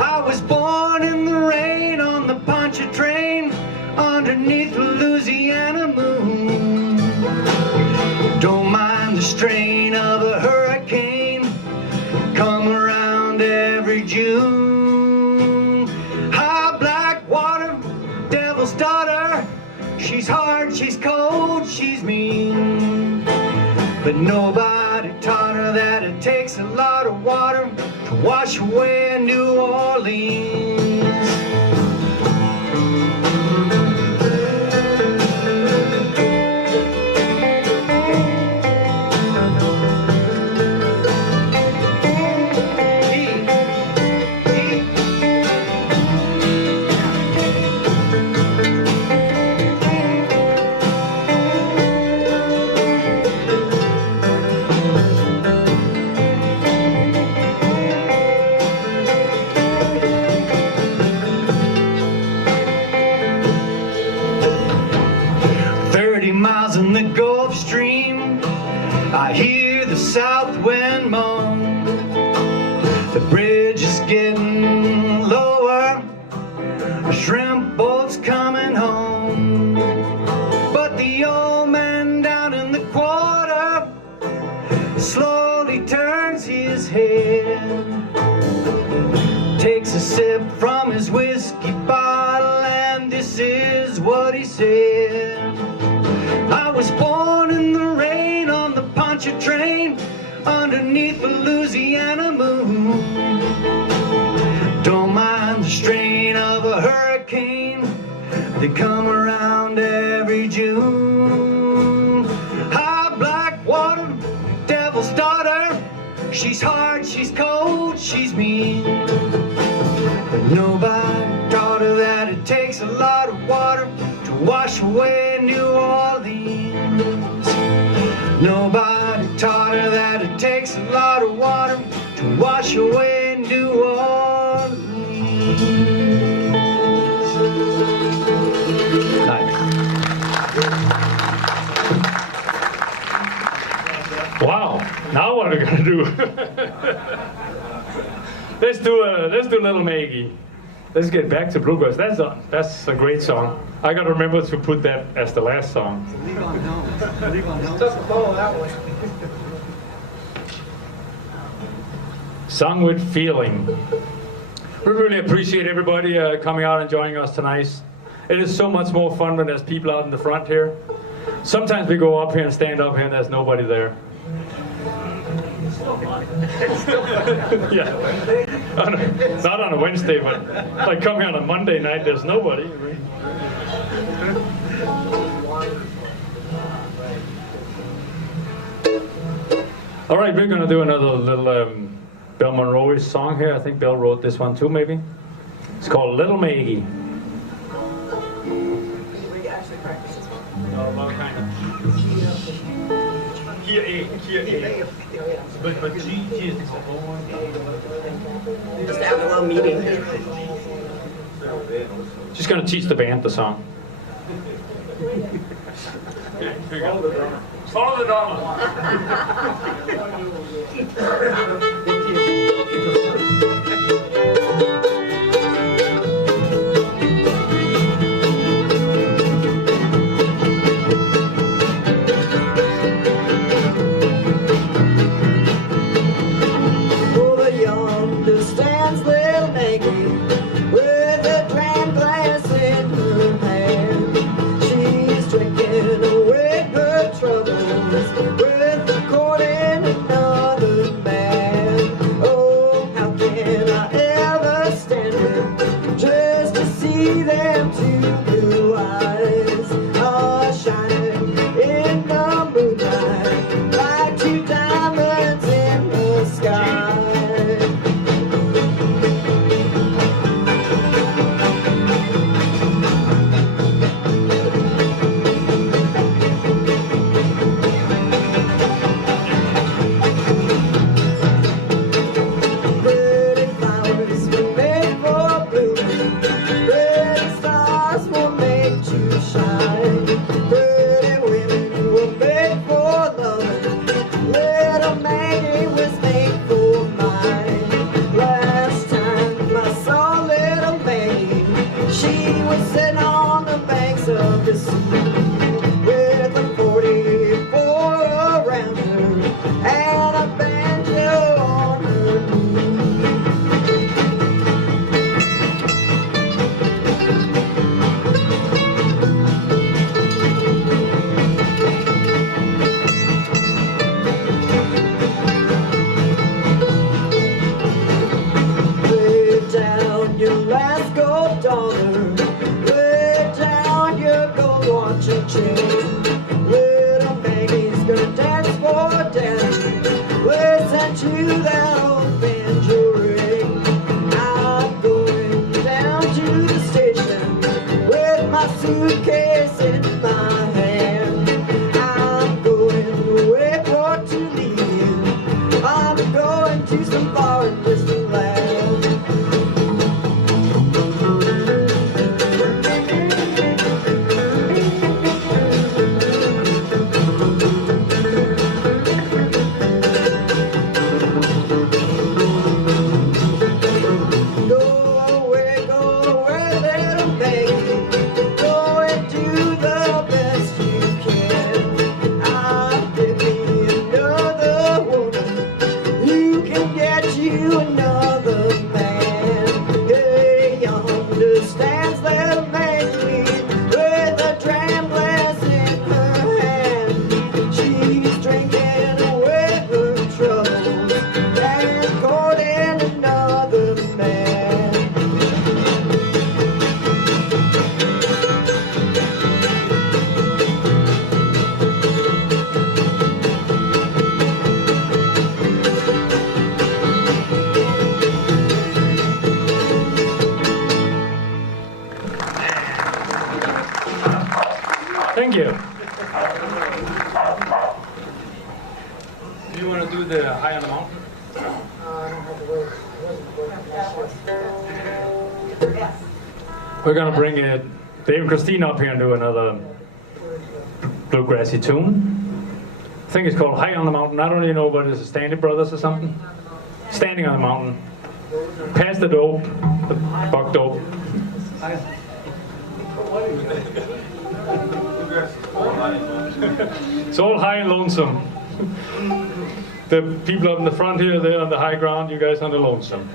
I was born in the rain on the Pontchartrain underneath the Louisiana moon. Don't mind the strain of a hurricane, come around every June. High black water, devil's daughter, she's hard, she's cold, she's mean. But nobody taught her that it takes a lot of water to wash away New Orleans. Miles in the Gulf Stream, I hear the south wind moan. The bridge is getting lower, a shrimp boat's coming home. But the old man down in the quarter slowly turns his head, takes a sip from his whiskey bottle, and this is what he said. I was born in the rain on the Pontchartrain underneath the Louisiana moon. Don't mind the strain of a hurricane, they come around every June. High black water, devil's daughter, she's hard, she's cold, she's mean. But nobody taught her that it takes a lot of water to wash away New Orleans. Nobody taught her that it takes a lot of water to wash away New Orleans. Nice. Wow, now what are we gonna do? Let's do Little Maggie. Let's get back to Bluegrass. That's a great song. I gotta remember to put that as the last song. Leave on home. Leave on home. Took the ball that way. Sung with feeling. We really appreciate everybody coming out and joining us tonight. It is so much more fun when there's people out in the front here. Sometimes we go up here and stand up here and there's nobody there. Yeah. Not on a Wednesday, but like come here on a Monday night, there's nobody. Right? All right, we're going to do another little Bill Monroe-ish song here. I think Bill wrote this one too, maybe. It's called Little Maggie. We actually practice this one. Oh, well, kind of. Here A, here A. But G is the whole one. Just have a little meeting. She's going to teach the band the song. Okay, here you go. Follow the drama. Oh, yonder stands little Maggie with a dram glass in her hand. She's drinking away her troubles with a quart and another man. Oh, how can I ever stand it just to see them two blue eyes shining in the moonlight like two diamonds in the sky. Pretty flowers were made for blooming, pretty stars were made to shine, pretty women were made for loving, little Maggie was made for mine. Last time I saw little Maggie, she was sitting on the banks of the sea with a 44 around her and a banjo on her knee. Lay down your last gold dollar, lay down your gold watch and chain. Little Maggie's gonna dance for daddy, listen to that old banjo ring. I'm going down to the station with my suitcase in my hand. I'm going away for to leave, I'm going to some foreign distant land. Go away, little Maggie. Go and do the best you can. I'll get me another woman. You can get you another man. Hey, yonder stands little Maggie with a dram glass in her hand. She's drinking away her troubles and courting another man. Thank you. Do you want to do the High on the Mountain? We're going to bring Dave and Christine up here and do another bluegrassy tune. I think it's called High on the Mountain. I don't even know what it is, Stanley Brothers or something. Standing on the Mountain. Pass the dope, the buck dope. It's all high and lonesome. The people up in the front here, they're on the high ground, you guys on the lonesome.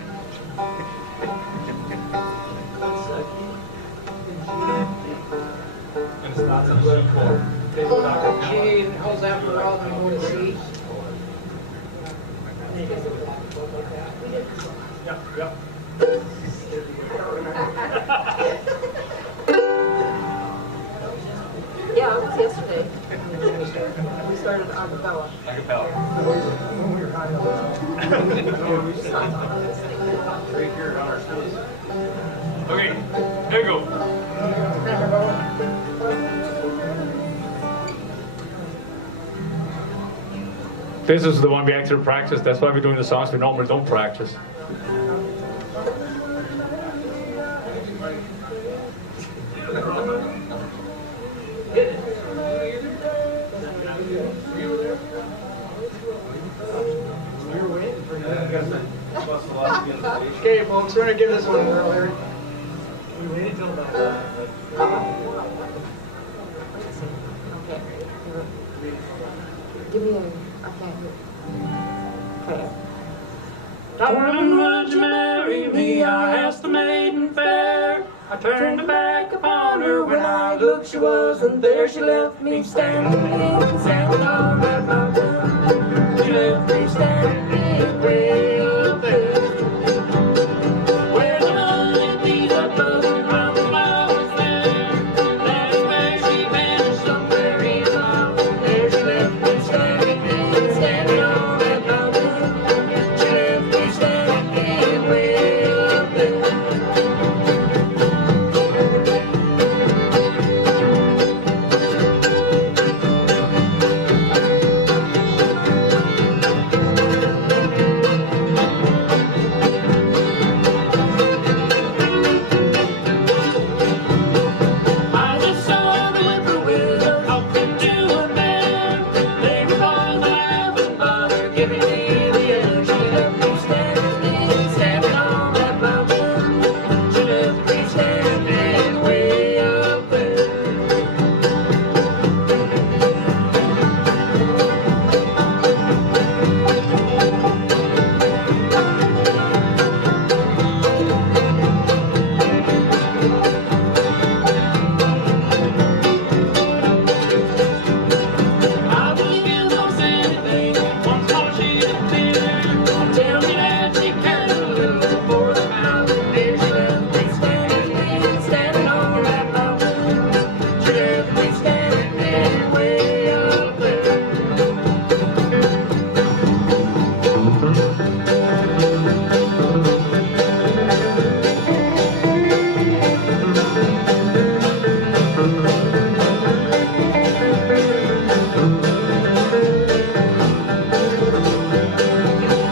And it's not a G chord. G, how's that for all the more to C? Yep, yep. Yeah, it was yesterday. We started on the bella. Acapella. Okay, there you go. This is the one we actually practice. That's why we're doing the songs we normally don't practice. Okay, folks, we're going to give this one earlier. We waited till about Okay. Give me a, I can't hear. Okay. Darling, would you marry me? I asked the maiden fair. I turned her back upon her when I looked, she wasn't there. She left me standing on that mountain. She left me standing way up there. Where the honeybees are buzzing round the flowers there. That's where she vanished somewhere in the mountain. There she left me standing on that mountain. She left me standing way up there. I just saw the whippoorwill up into a bear. They were all laughing, bother giving me the air. She left me standing on that mountain. She left me standing way up there. I was still don't say anything. Once more she appeared. Tell me that she cared a little for the mountain. There she left me standing on that mountain. She left me standing way up there.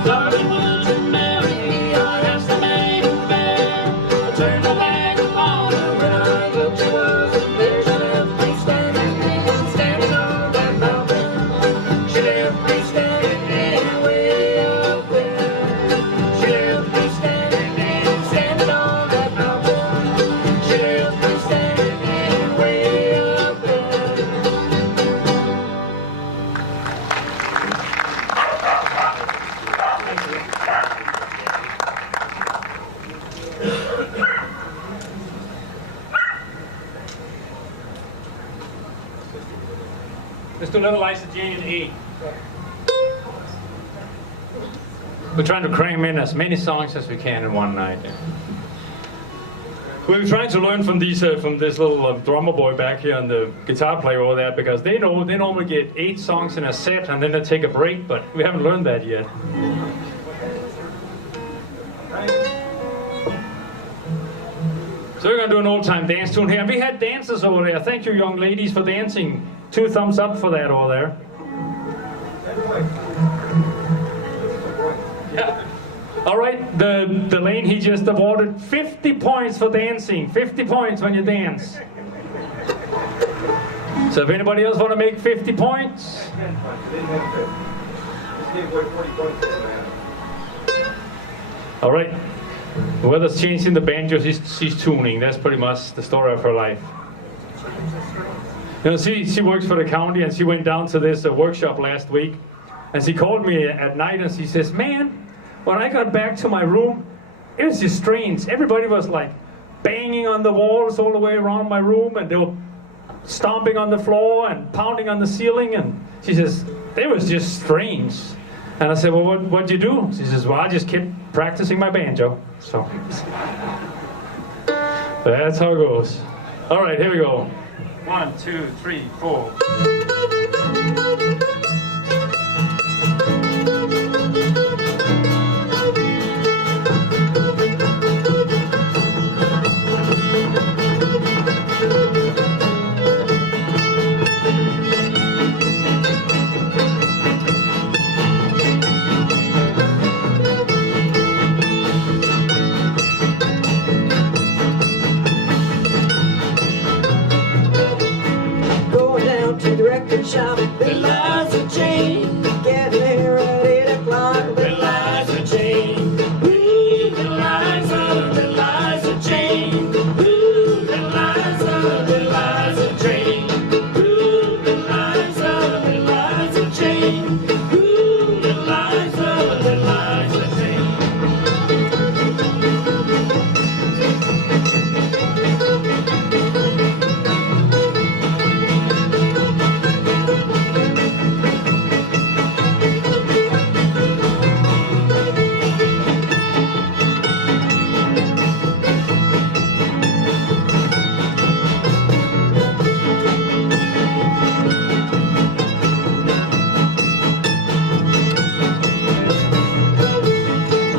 Darling, would you marry me? I asked the maiden fair. I turned my back upon her when I looked, she wasn't there. She left me standing on that mountain. She left me standing way up there. She left me standing on that mountain. She left me standing way up there. Let's do Little Liza Jane and E. We're trying to cram in as many songs as we can in one night. We're trying to learn from these from this little drummer boy back here and the guitar player over there, because they know they normally get 8 songs in a set and then they take a break, but we haven't learned that yet. So we're gonna do an old time dance tune here. We had dancers over there. Thank you, young ladies, for dancing. 2 thumbs up for that over there. Yeah. All right, the lane, he just awarded 50 points for dancing. 50 points when you dance. So if anybody else want to make 50 points? All right. The weather's changing, the banjo, she's tuning. That's pretty much the story of her life. You know, she works for the county, and she went down to this workshop last week. And she called me at night and she says, man, when I got back to my room, it was just strange. Everybody was like banging on the walls all the way around my room, and they were stomping on the floor and pounding on the ceiling. And she says, it was just strange. And I said, well, what'd you do? She says, well, I just kept practicing my banjo. So that's how it goes. All right, here we go. 1, 2, 3, 4. record shop. Eliza Jane, get there at 8 o'clock. Eliza Jane, ooh, Eliza, Eliza Jane, ooh, Eliza, Eliza Jane, ooh, Eliza, Eliza Jane, ooh, Eliza, Eliza Jane.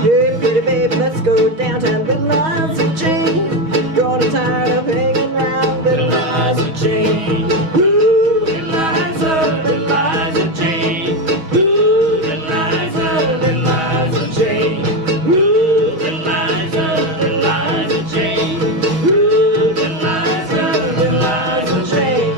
Hey, pretty baby, let's go downtown. Little Liza Jane, gonna tired of hanging around. Little Liza Jane, ooh, Eliza, Eliza Jane, ooh, Eliza, Eliza Jane, ooh, Eliza, Eliza Jane, ooh, Eliza, Eliza Jane.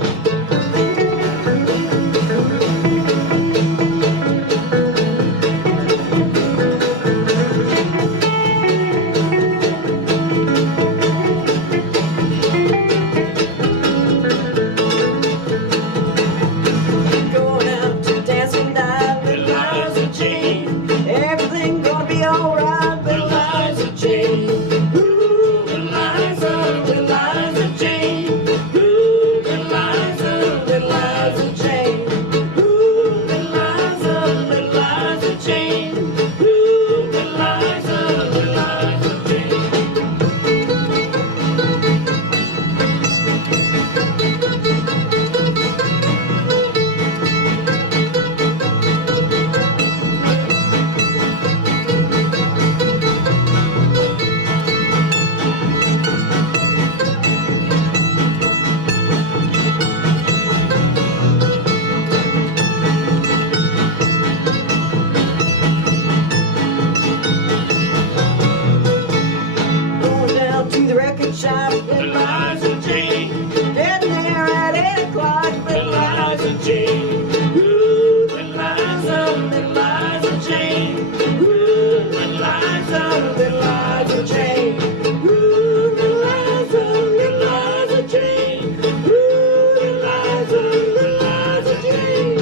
Going out to dance and dive, Little Liza Jane. Everything gonna be alright, Little Liza Jane. Ooh, Eliza, Eliza Jane. Ooh, Eliza, Eliza Jane. Ooh, Eliza, Eliza Jane. Ooh, Eliza, Eliza Jane. Going down to the record shop, Little Liza Jane. Getting there at 8 o'clock, Little Liza Jane. Ooh, Eliza, Eliza Jane. Ooh, Eliza, Eliza Jane. Ooh, Eliza, Eliza Jane. Ooh, Eliza, Eliza Jane.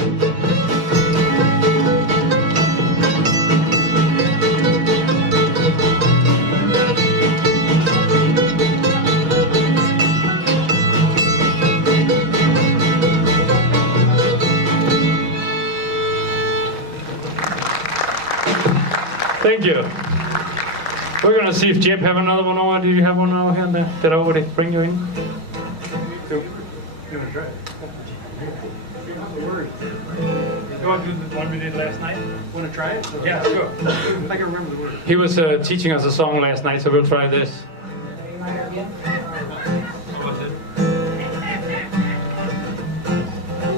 Thank you. We're gonna see if Jeb have another one over. Did you have one over here? There? Did I already bring you in? You want to try it? The word. You want to do the one we did last night? Want to try it? Yeah, sure. I can remember the word. He was teaching us a song last night, so we'll try this.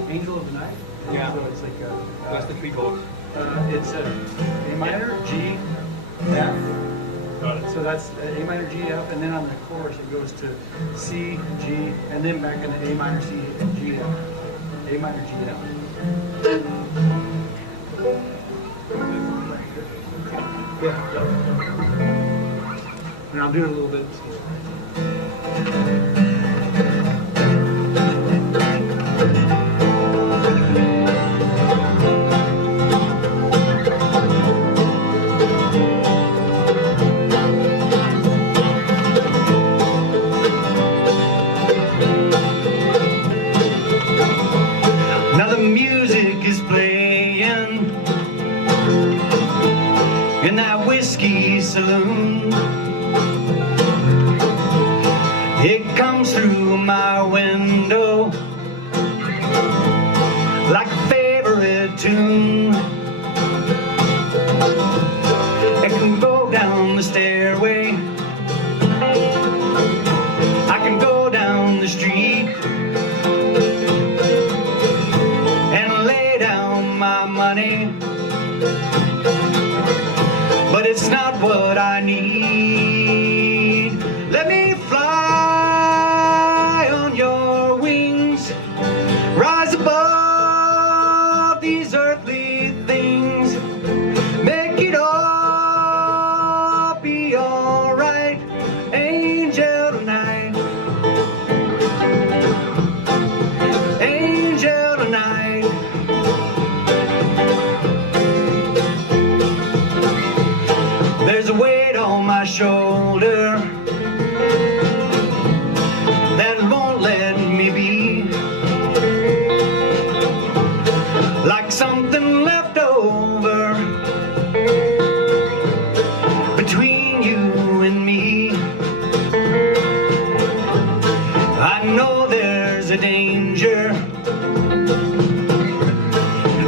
Angel of the Night? Yeah. So it's like, That's the three chords. it's A minor, G, F. Got it. So that's A minor, G, F, and then on the chorus it goes to C, G, and then back into A minor, C, G, F. A minor, G, F. Yeah. And I'll do it a little bit. Now the music is playing in that whiskey saloon. It comes through my window like a favorite tune. It can go down the stairway, I can go down the street and lay down my money, but it's not what I need. Let me fly on your wings, rise above danger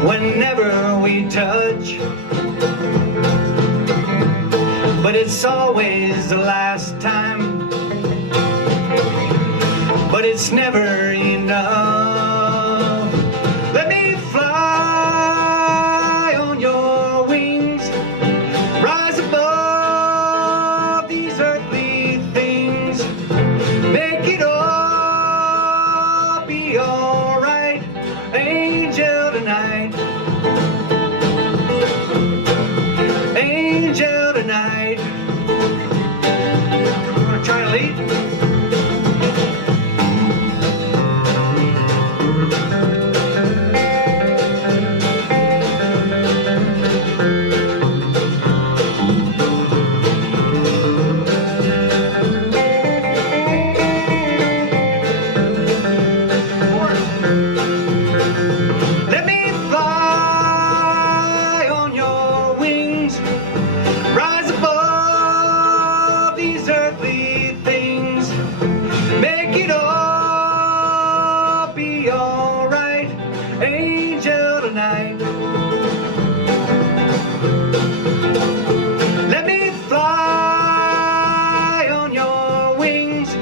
whenever we touch, but it's always the last time, but it's never enough. Let me fly on your wings, rise above these earthly things, make it all be alright, angel tonight, angel tonight. Wanna try to lead? Let me fly on your wings, rise above these earthly things, make it all be alright, angel tonight. Let me fly on your wings,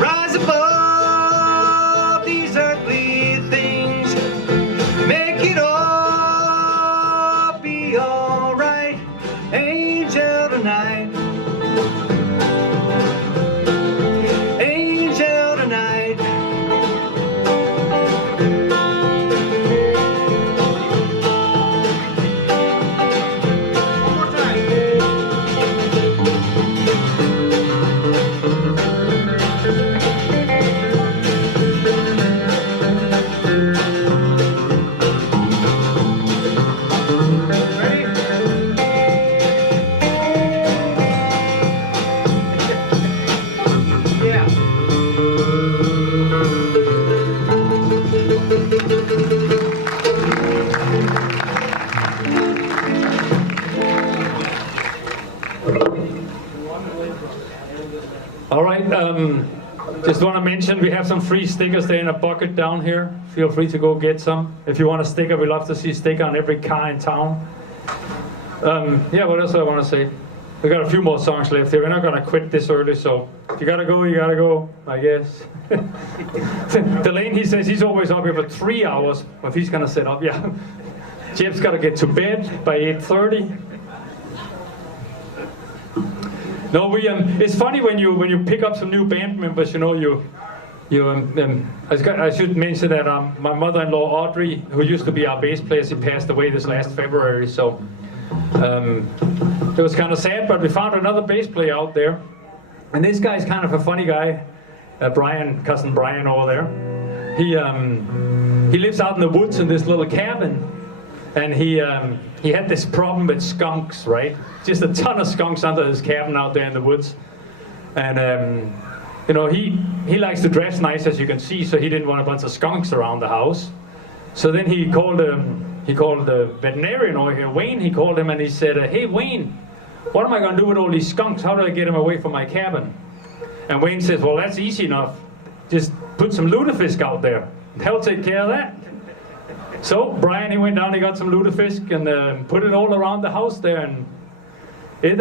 rise above these earthly things, make it all be alright, angel tonight, angel tonight. One more time. Yeah. All right, just want to mention we have some free stickers there in a bucket down here. Feel free to go get some. If you want a sticker, we love to see a sticker on every car in town. Yeah, what else do I want to say? We got a few more songs left here. We're not going to quit this early, so if you got to go, I guess. Delane, he says he's always up here for 3 hours, if he's going to set up, yeah. Jeff's got to get to bed by 8:30. No, it's funny when you pick up some new band members, you know, I should mention that my mother-in-law Audrey, who used to be our bass player, she passed away this last February, so it was kind of sad, but we found another bass player out there, and this guy's kind of a funny guy, Brian, cousin Brian over there. He lives out in the woods in this little cabin. And he had this problem with skunks, right? Just a ton of skunks under his cabin out there in the woods. And, you know, he likes to dress nice, as you can see, so he didn't want a bunch of skunks around the house. So then he called the veterinarian over here, Wayne. He called him and he said, hey, Wayne, what am I going to do with all these skunks? How do I get them away from my cabin? And Wayne says, well, that's easy enough. Just put some lutefisk out there. They'll take care of that. So Brian, he went down, he got some lutefisk and put it all around the house there, and it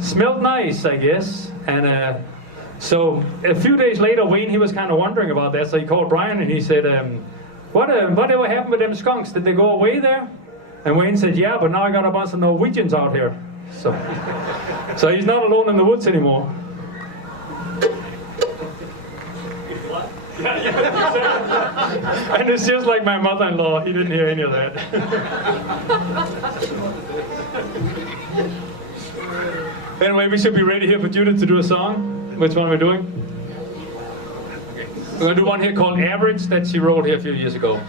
smelled nice, I guess. And so a few days later, Wayne, he was kind of wondering about that, so he called Brian and he said, whatever happened with them skunks? Did they go away there? And Wayne said, yeah, but now I got a bunch of Norwegians out here. So he's not alone in the woods anymore. And it's just like my mother-in-law, he didn't hear any of that. Anyway, we should be ready here for Judith to do a song. Which one are we doing? We're going to do one here called Average that she wrote here a few years ago.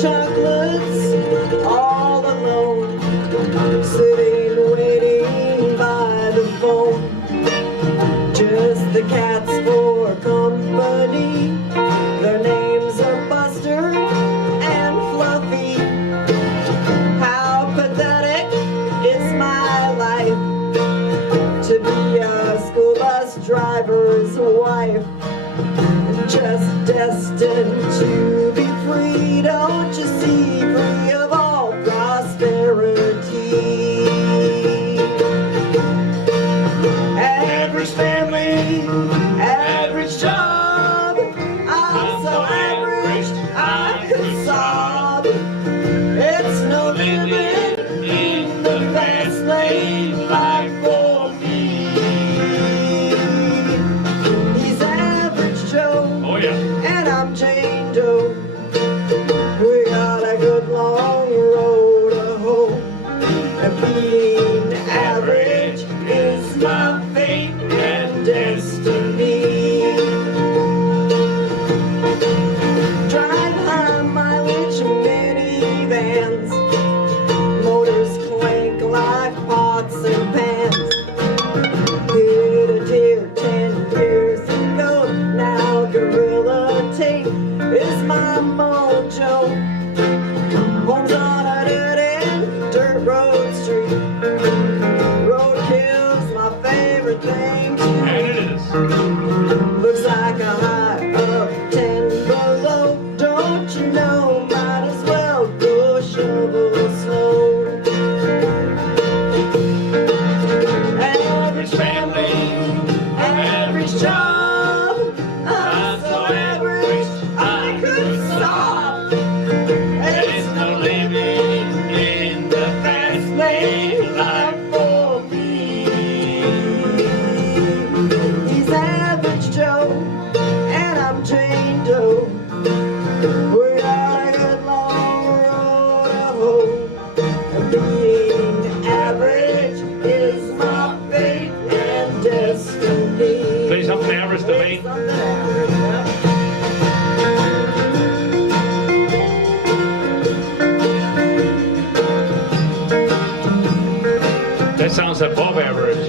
Chocolates all alone, sitting waiting by the phone. the cats for company. Their names are Buster and Fluffy. How pathetic is my life to be a school bus driver's wife, just destined to be free. Don't you see, free of all prosperity. Average family, average job. I'm so average I could sob. It's no living in the fast lane life for me. He's average Joe, Oh yeah. and I'm Jane Doe. We got a good long road to hoe, and being average is my fate and destiny. Drive high mileage minivans, motors clank like pots and pans. Hit a deer 10 years ago, now gorilla tape is my mojo. Homes on a dead end, dirt road street. Roadkill's my favorite thing to And eat. it is. Looks like a high of 10 below. Don't you know, might as well go shovel slow. Average family, average job. I'm so average I could stop. There's no living in the fast lane life for me. He's average Joe, and I'm Jane Doe. We got a good long road to hoe, and being average is my fate and destiny. Play something average to me. Something average, yeah. That sounds above average.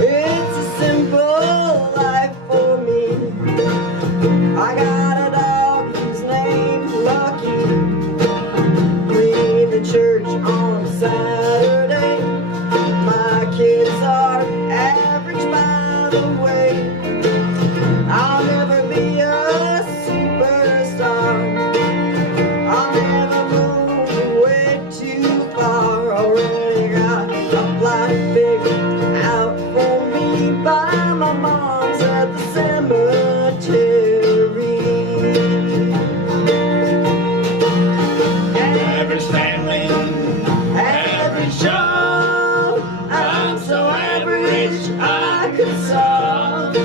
It's a simple life for me. I got a dog whose name's Lucky. Clean the church on Saturday. My kids are average, by the way. I'll never be a superstar. I'll never move way too far. Already got a flight figured out for me by my mom's at the cemetery. Average family, average job. I'm so average I could solve.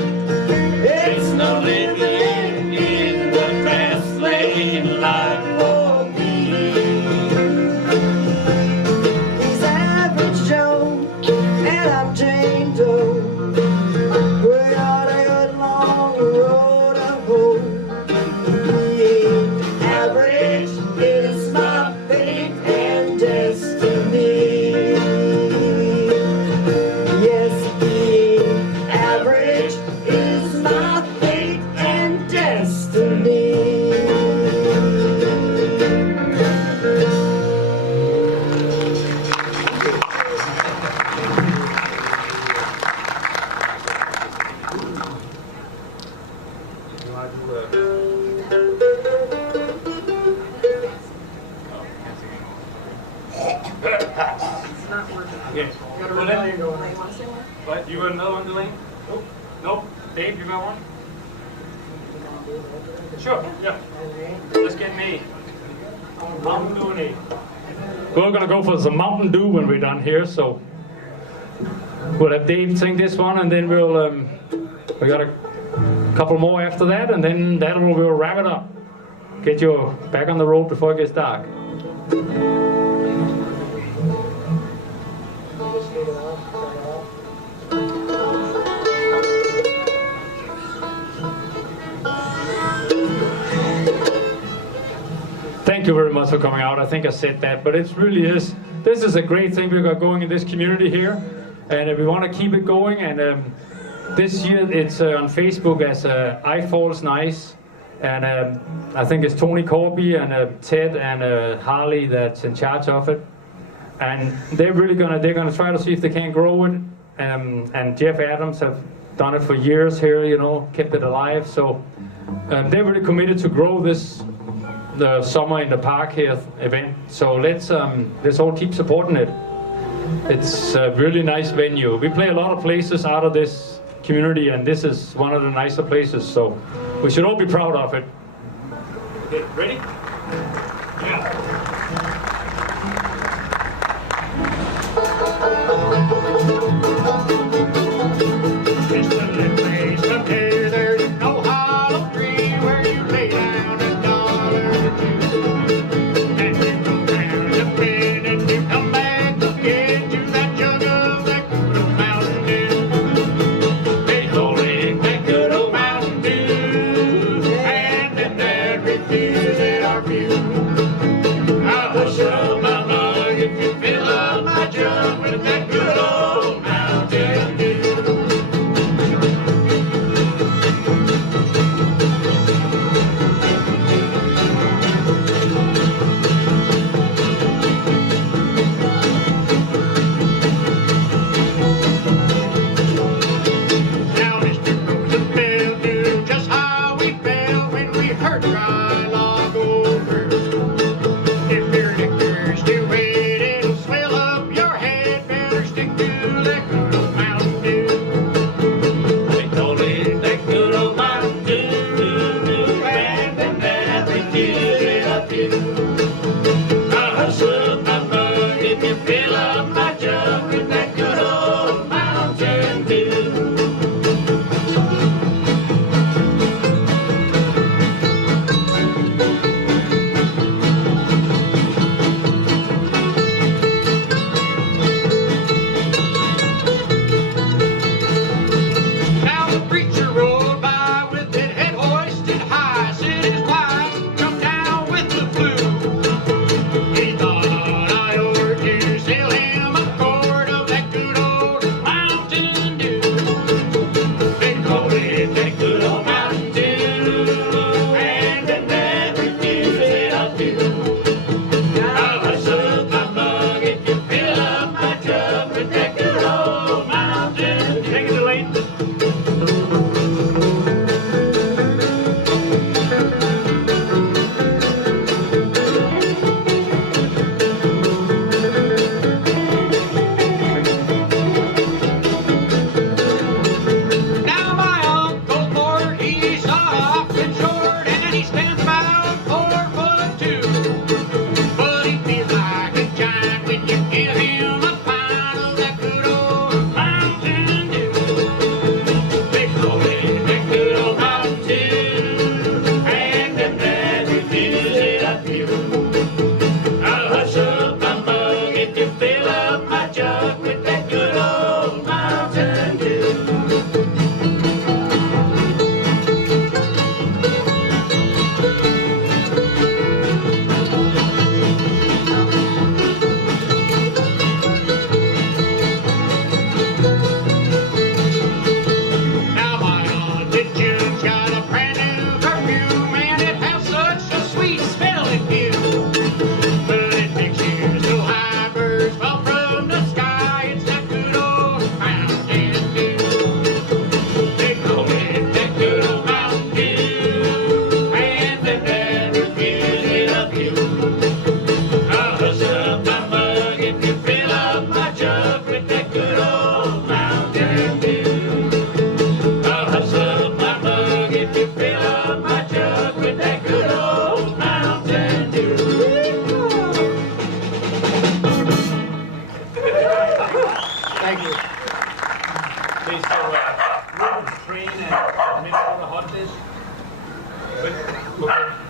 It's no living in the fast lane life for me. He's average Joe, and I'm Jane Doe. We got a good long road to hoe. Being average is my fate and destiny. Yes, being average is my fate and destiny. It's not working. Okay. Got a Well, rebellion then, going. You want to say more? what? You got another one, Delaney? Nope. Nope. Dave, you got one? Sure. Yeah. Let's get me. Mountain Dew and eight. We're gonna go for some Mountain Dew when we're done here, so we'll have Dave sing this one, and then we got a a couple more after that, and then that will wrap it up. Get you back on the road before it gets dark. Thank you very much for coming out. I think I said that, but it really is. This is a great thing we got going in this community here, and we want to keep it going. And this year it's on Facebook as I Falls Nice, and I think it's Tony Corby and Ted and Harley that's in charge of it, and they're gonna try to see if they can grow it. And Jeff Adams have done it for years here, you know, kept it alive. So they're really committed to grow the Summer in the Park here event. So let's all keep supporting it. It's a really nice venue. We play a lot of places out of this community, and this is one of the nicer places. So we should all be proud of it. Okay, ready? Yeah. It's a little place up here, there's no hollow tree where you lay down $1 or $2. And you go down the pit and you come back again to that jug of that good old Mountain Dew. They call it that good old Mountain Dew, and then they refuse it. Our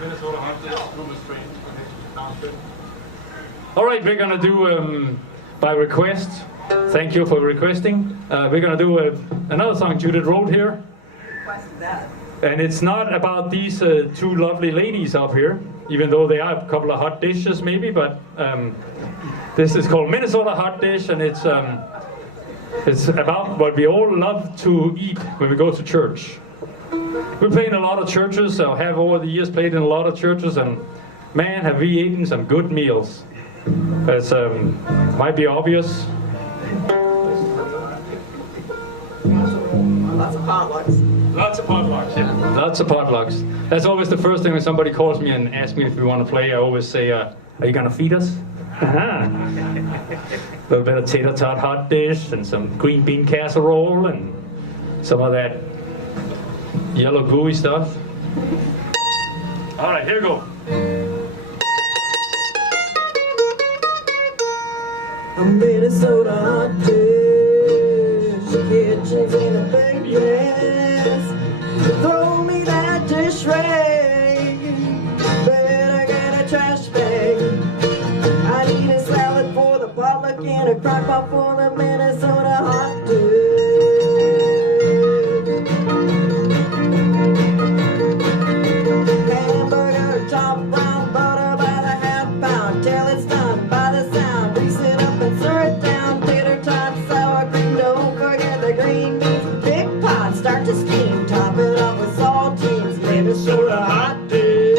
Minnesota hot dish, Rubens train. Sounds good. All right, we're gonna do by request. Thank you for requesting. We're gonna do another song Judith wrote here, Requested that. and it's not about these two lovely ladies up here, even though they are a couple of hot dishes maybe. But this is called Minnesota Hot Dish, and it's about what we all love to eat when we go to church. We play in a lot of churches, so have over the years played in a lot of churches, and man, have we eaten some good meals. As might be obvious. Lots of potlucks. Lots of potlucks, yeah. Lots of potlucks. That's always the first thing when somebody calls me and asks me if we want to play. I always say, are you going to feed us? A little bit of tater tot hot dish and some green bean casserole and some of that yellow gooey stuff. All right, here we go. A Minnesota hot dish, kitchen's in a big mess. Throw me that dish rag, better get a trash bag. I need a salad for the potluck and a crock pot for the Minnesota hot dish. Hamburger, top brown butter by the half pound, till it's done by the sound. Grease it up and stir it down. Tater tot, sour cream, don't forget the green beans. Big pot, start to steam. Top it up with saltines, Minnesota hot dish.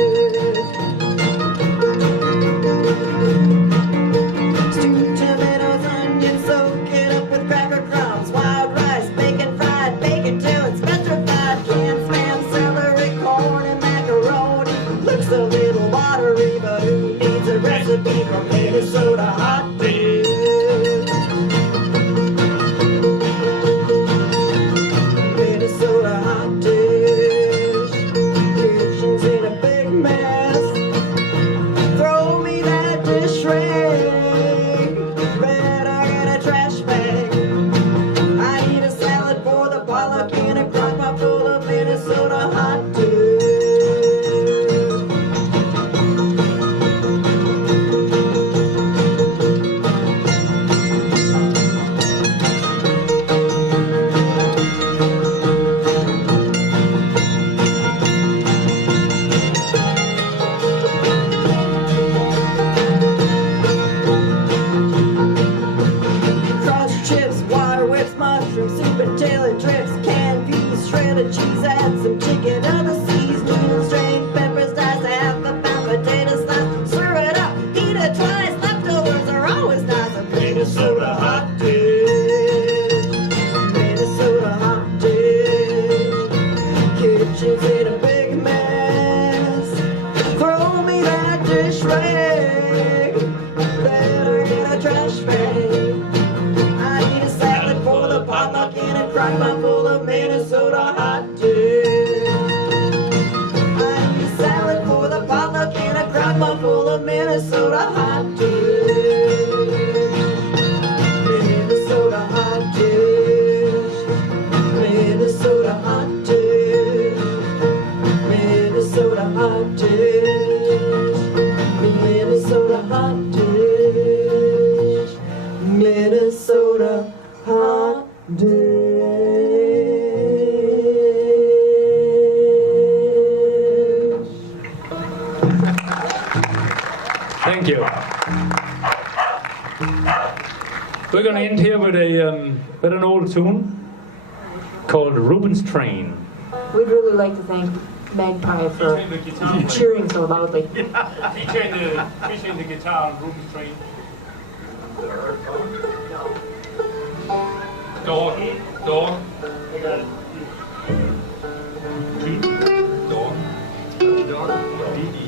Stewed tomatoes, onions, soak it up with cracker crumbs. Wild rice, bacon fried, bake it till it's petrified. Canned spam, celery, corn, and macaroni. Looks a little watery, but who needs a recipe from Minnesota hot dish? Minnesota hot dish, kitchen's in a big mess. Throw me that dish rag, better get a trash bag. I need a salad for the potluck and a crock pot full of Minnesota hot dish. Crushed chips, water whips, mushroom soup and tailor drips, canned peas, shredded cheese, add some chicken, other seasoning, strained peppers, dice a half a pound, potato slice, stir it up, eat it twice, leftovers are always nice. A Minnesota hot dish, Minnesota hot dish, kitchen's in a big mess. Throw me that dish rag, better get a trash bag. I need a salad for the potluck and a crock pot full of Minnesota hot dish. I need a salad for the potluck and a crock pot full of Minnesota hot dish. Minnesota hot dish, Minnesota hot dish, Minnesota hot dish, Minnesota hot dish, Minnesota hot dish. Thank you. We're going to end here with an old tune called Rubens Train. We'd really like to thank Magpie for Featuring the guitar player. cheering so loudly. Featuring the guitar on Rubens train. Door. Door. Key. Door. Door. D-E.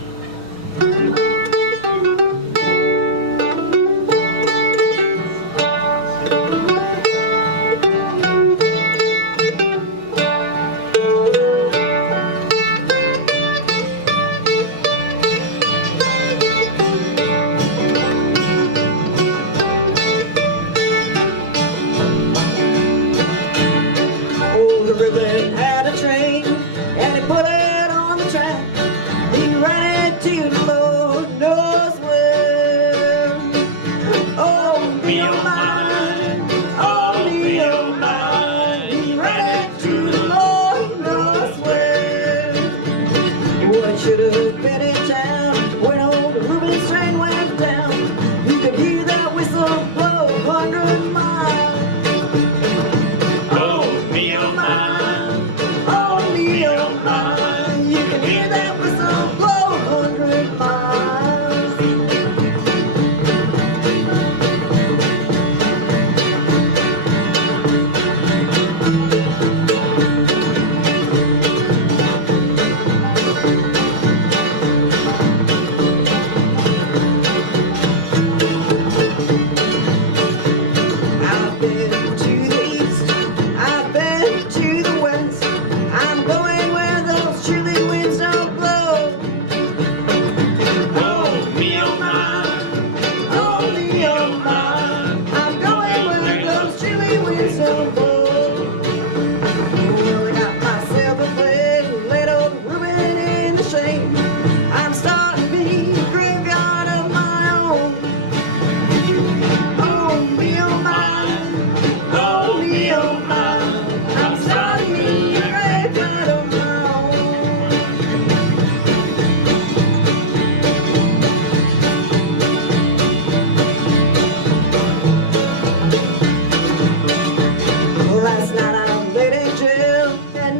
Old ribbon had a train, and he put it on the track. He ran it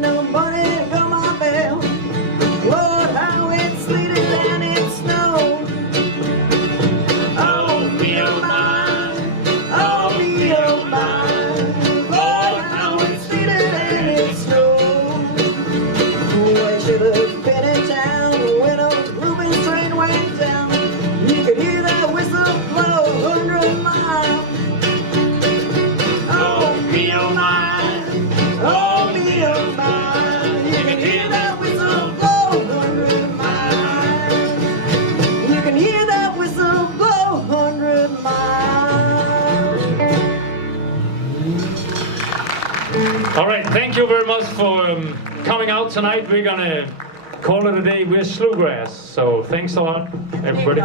ain't no money to go my bell. Lord, how it sleeted and it snowed. Oh, me, oh, my. Oh, me, oh, my. Lord, how it sleeted and it snowed. Oh, I should have been in town when old Reuben's train went down. You could hear that whistle blow 100 miles. Oh, me, oh, my. Oh, me, oh, my. You can hear that whistle blow 100 miles. You can hear that whistle blow 100 miles. All right, thank you very much for coming out tonight. We're gonna call it a day with Sloughgrass. So thanks a lot, everybody.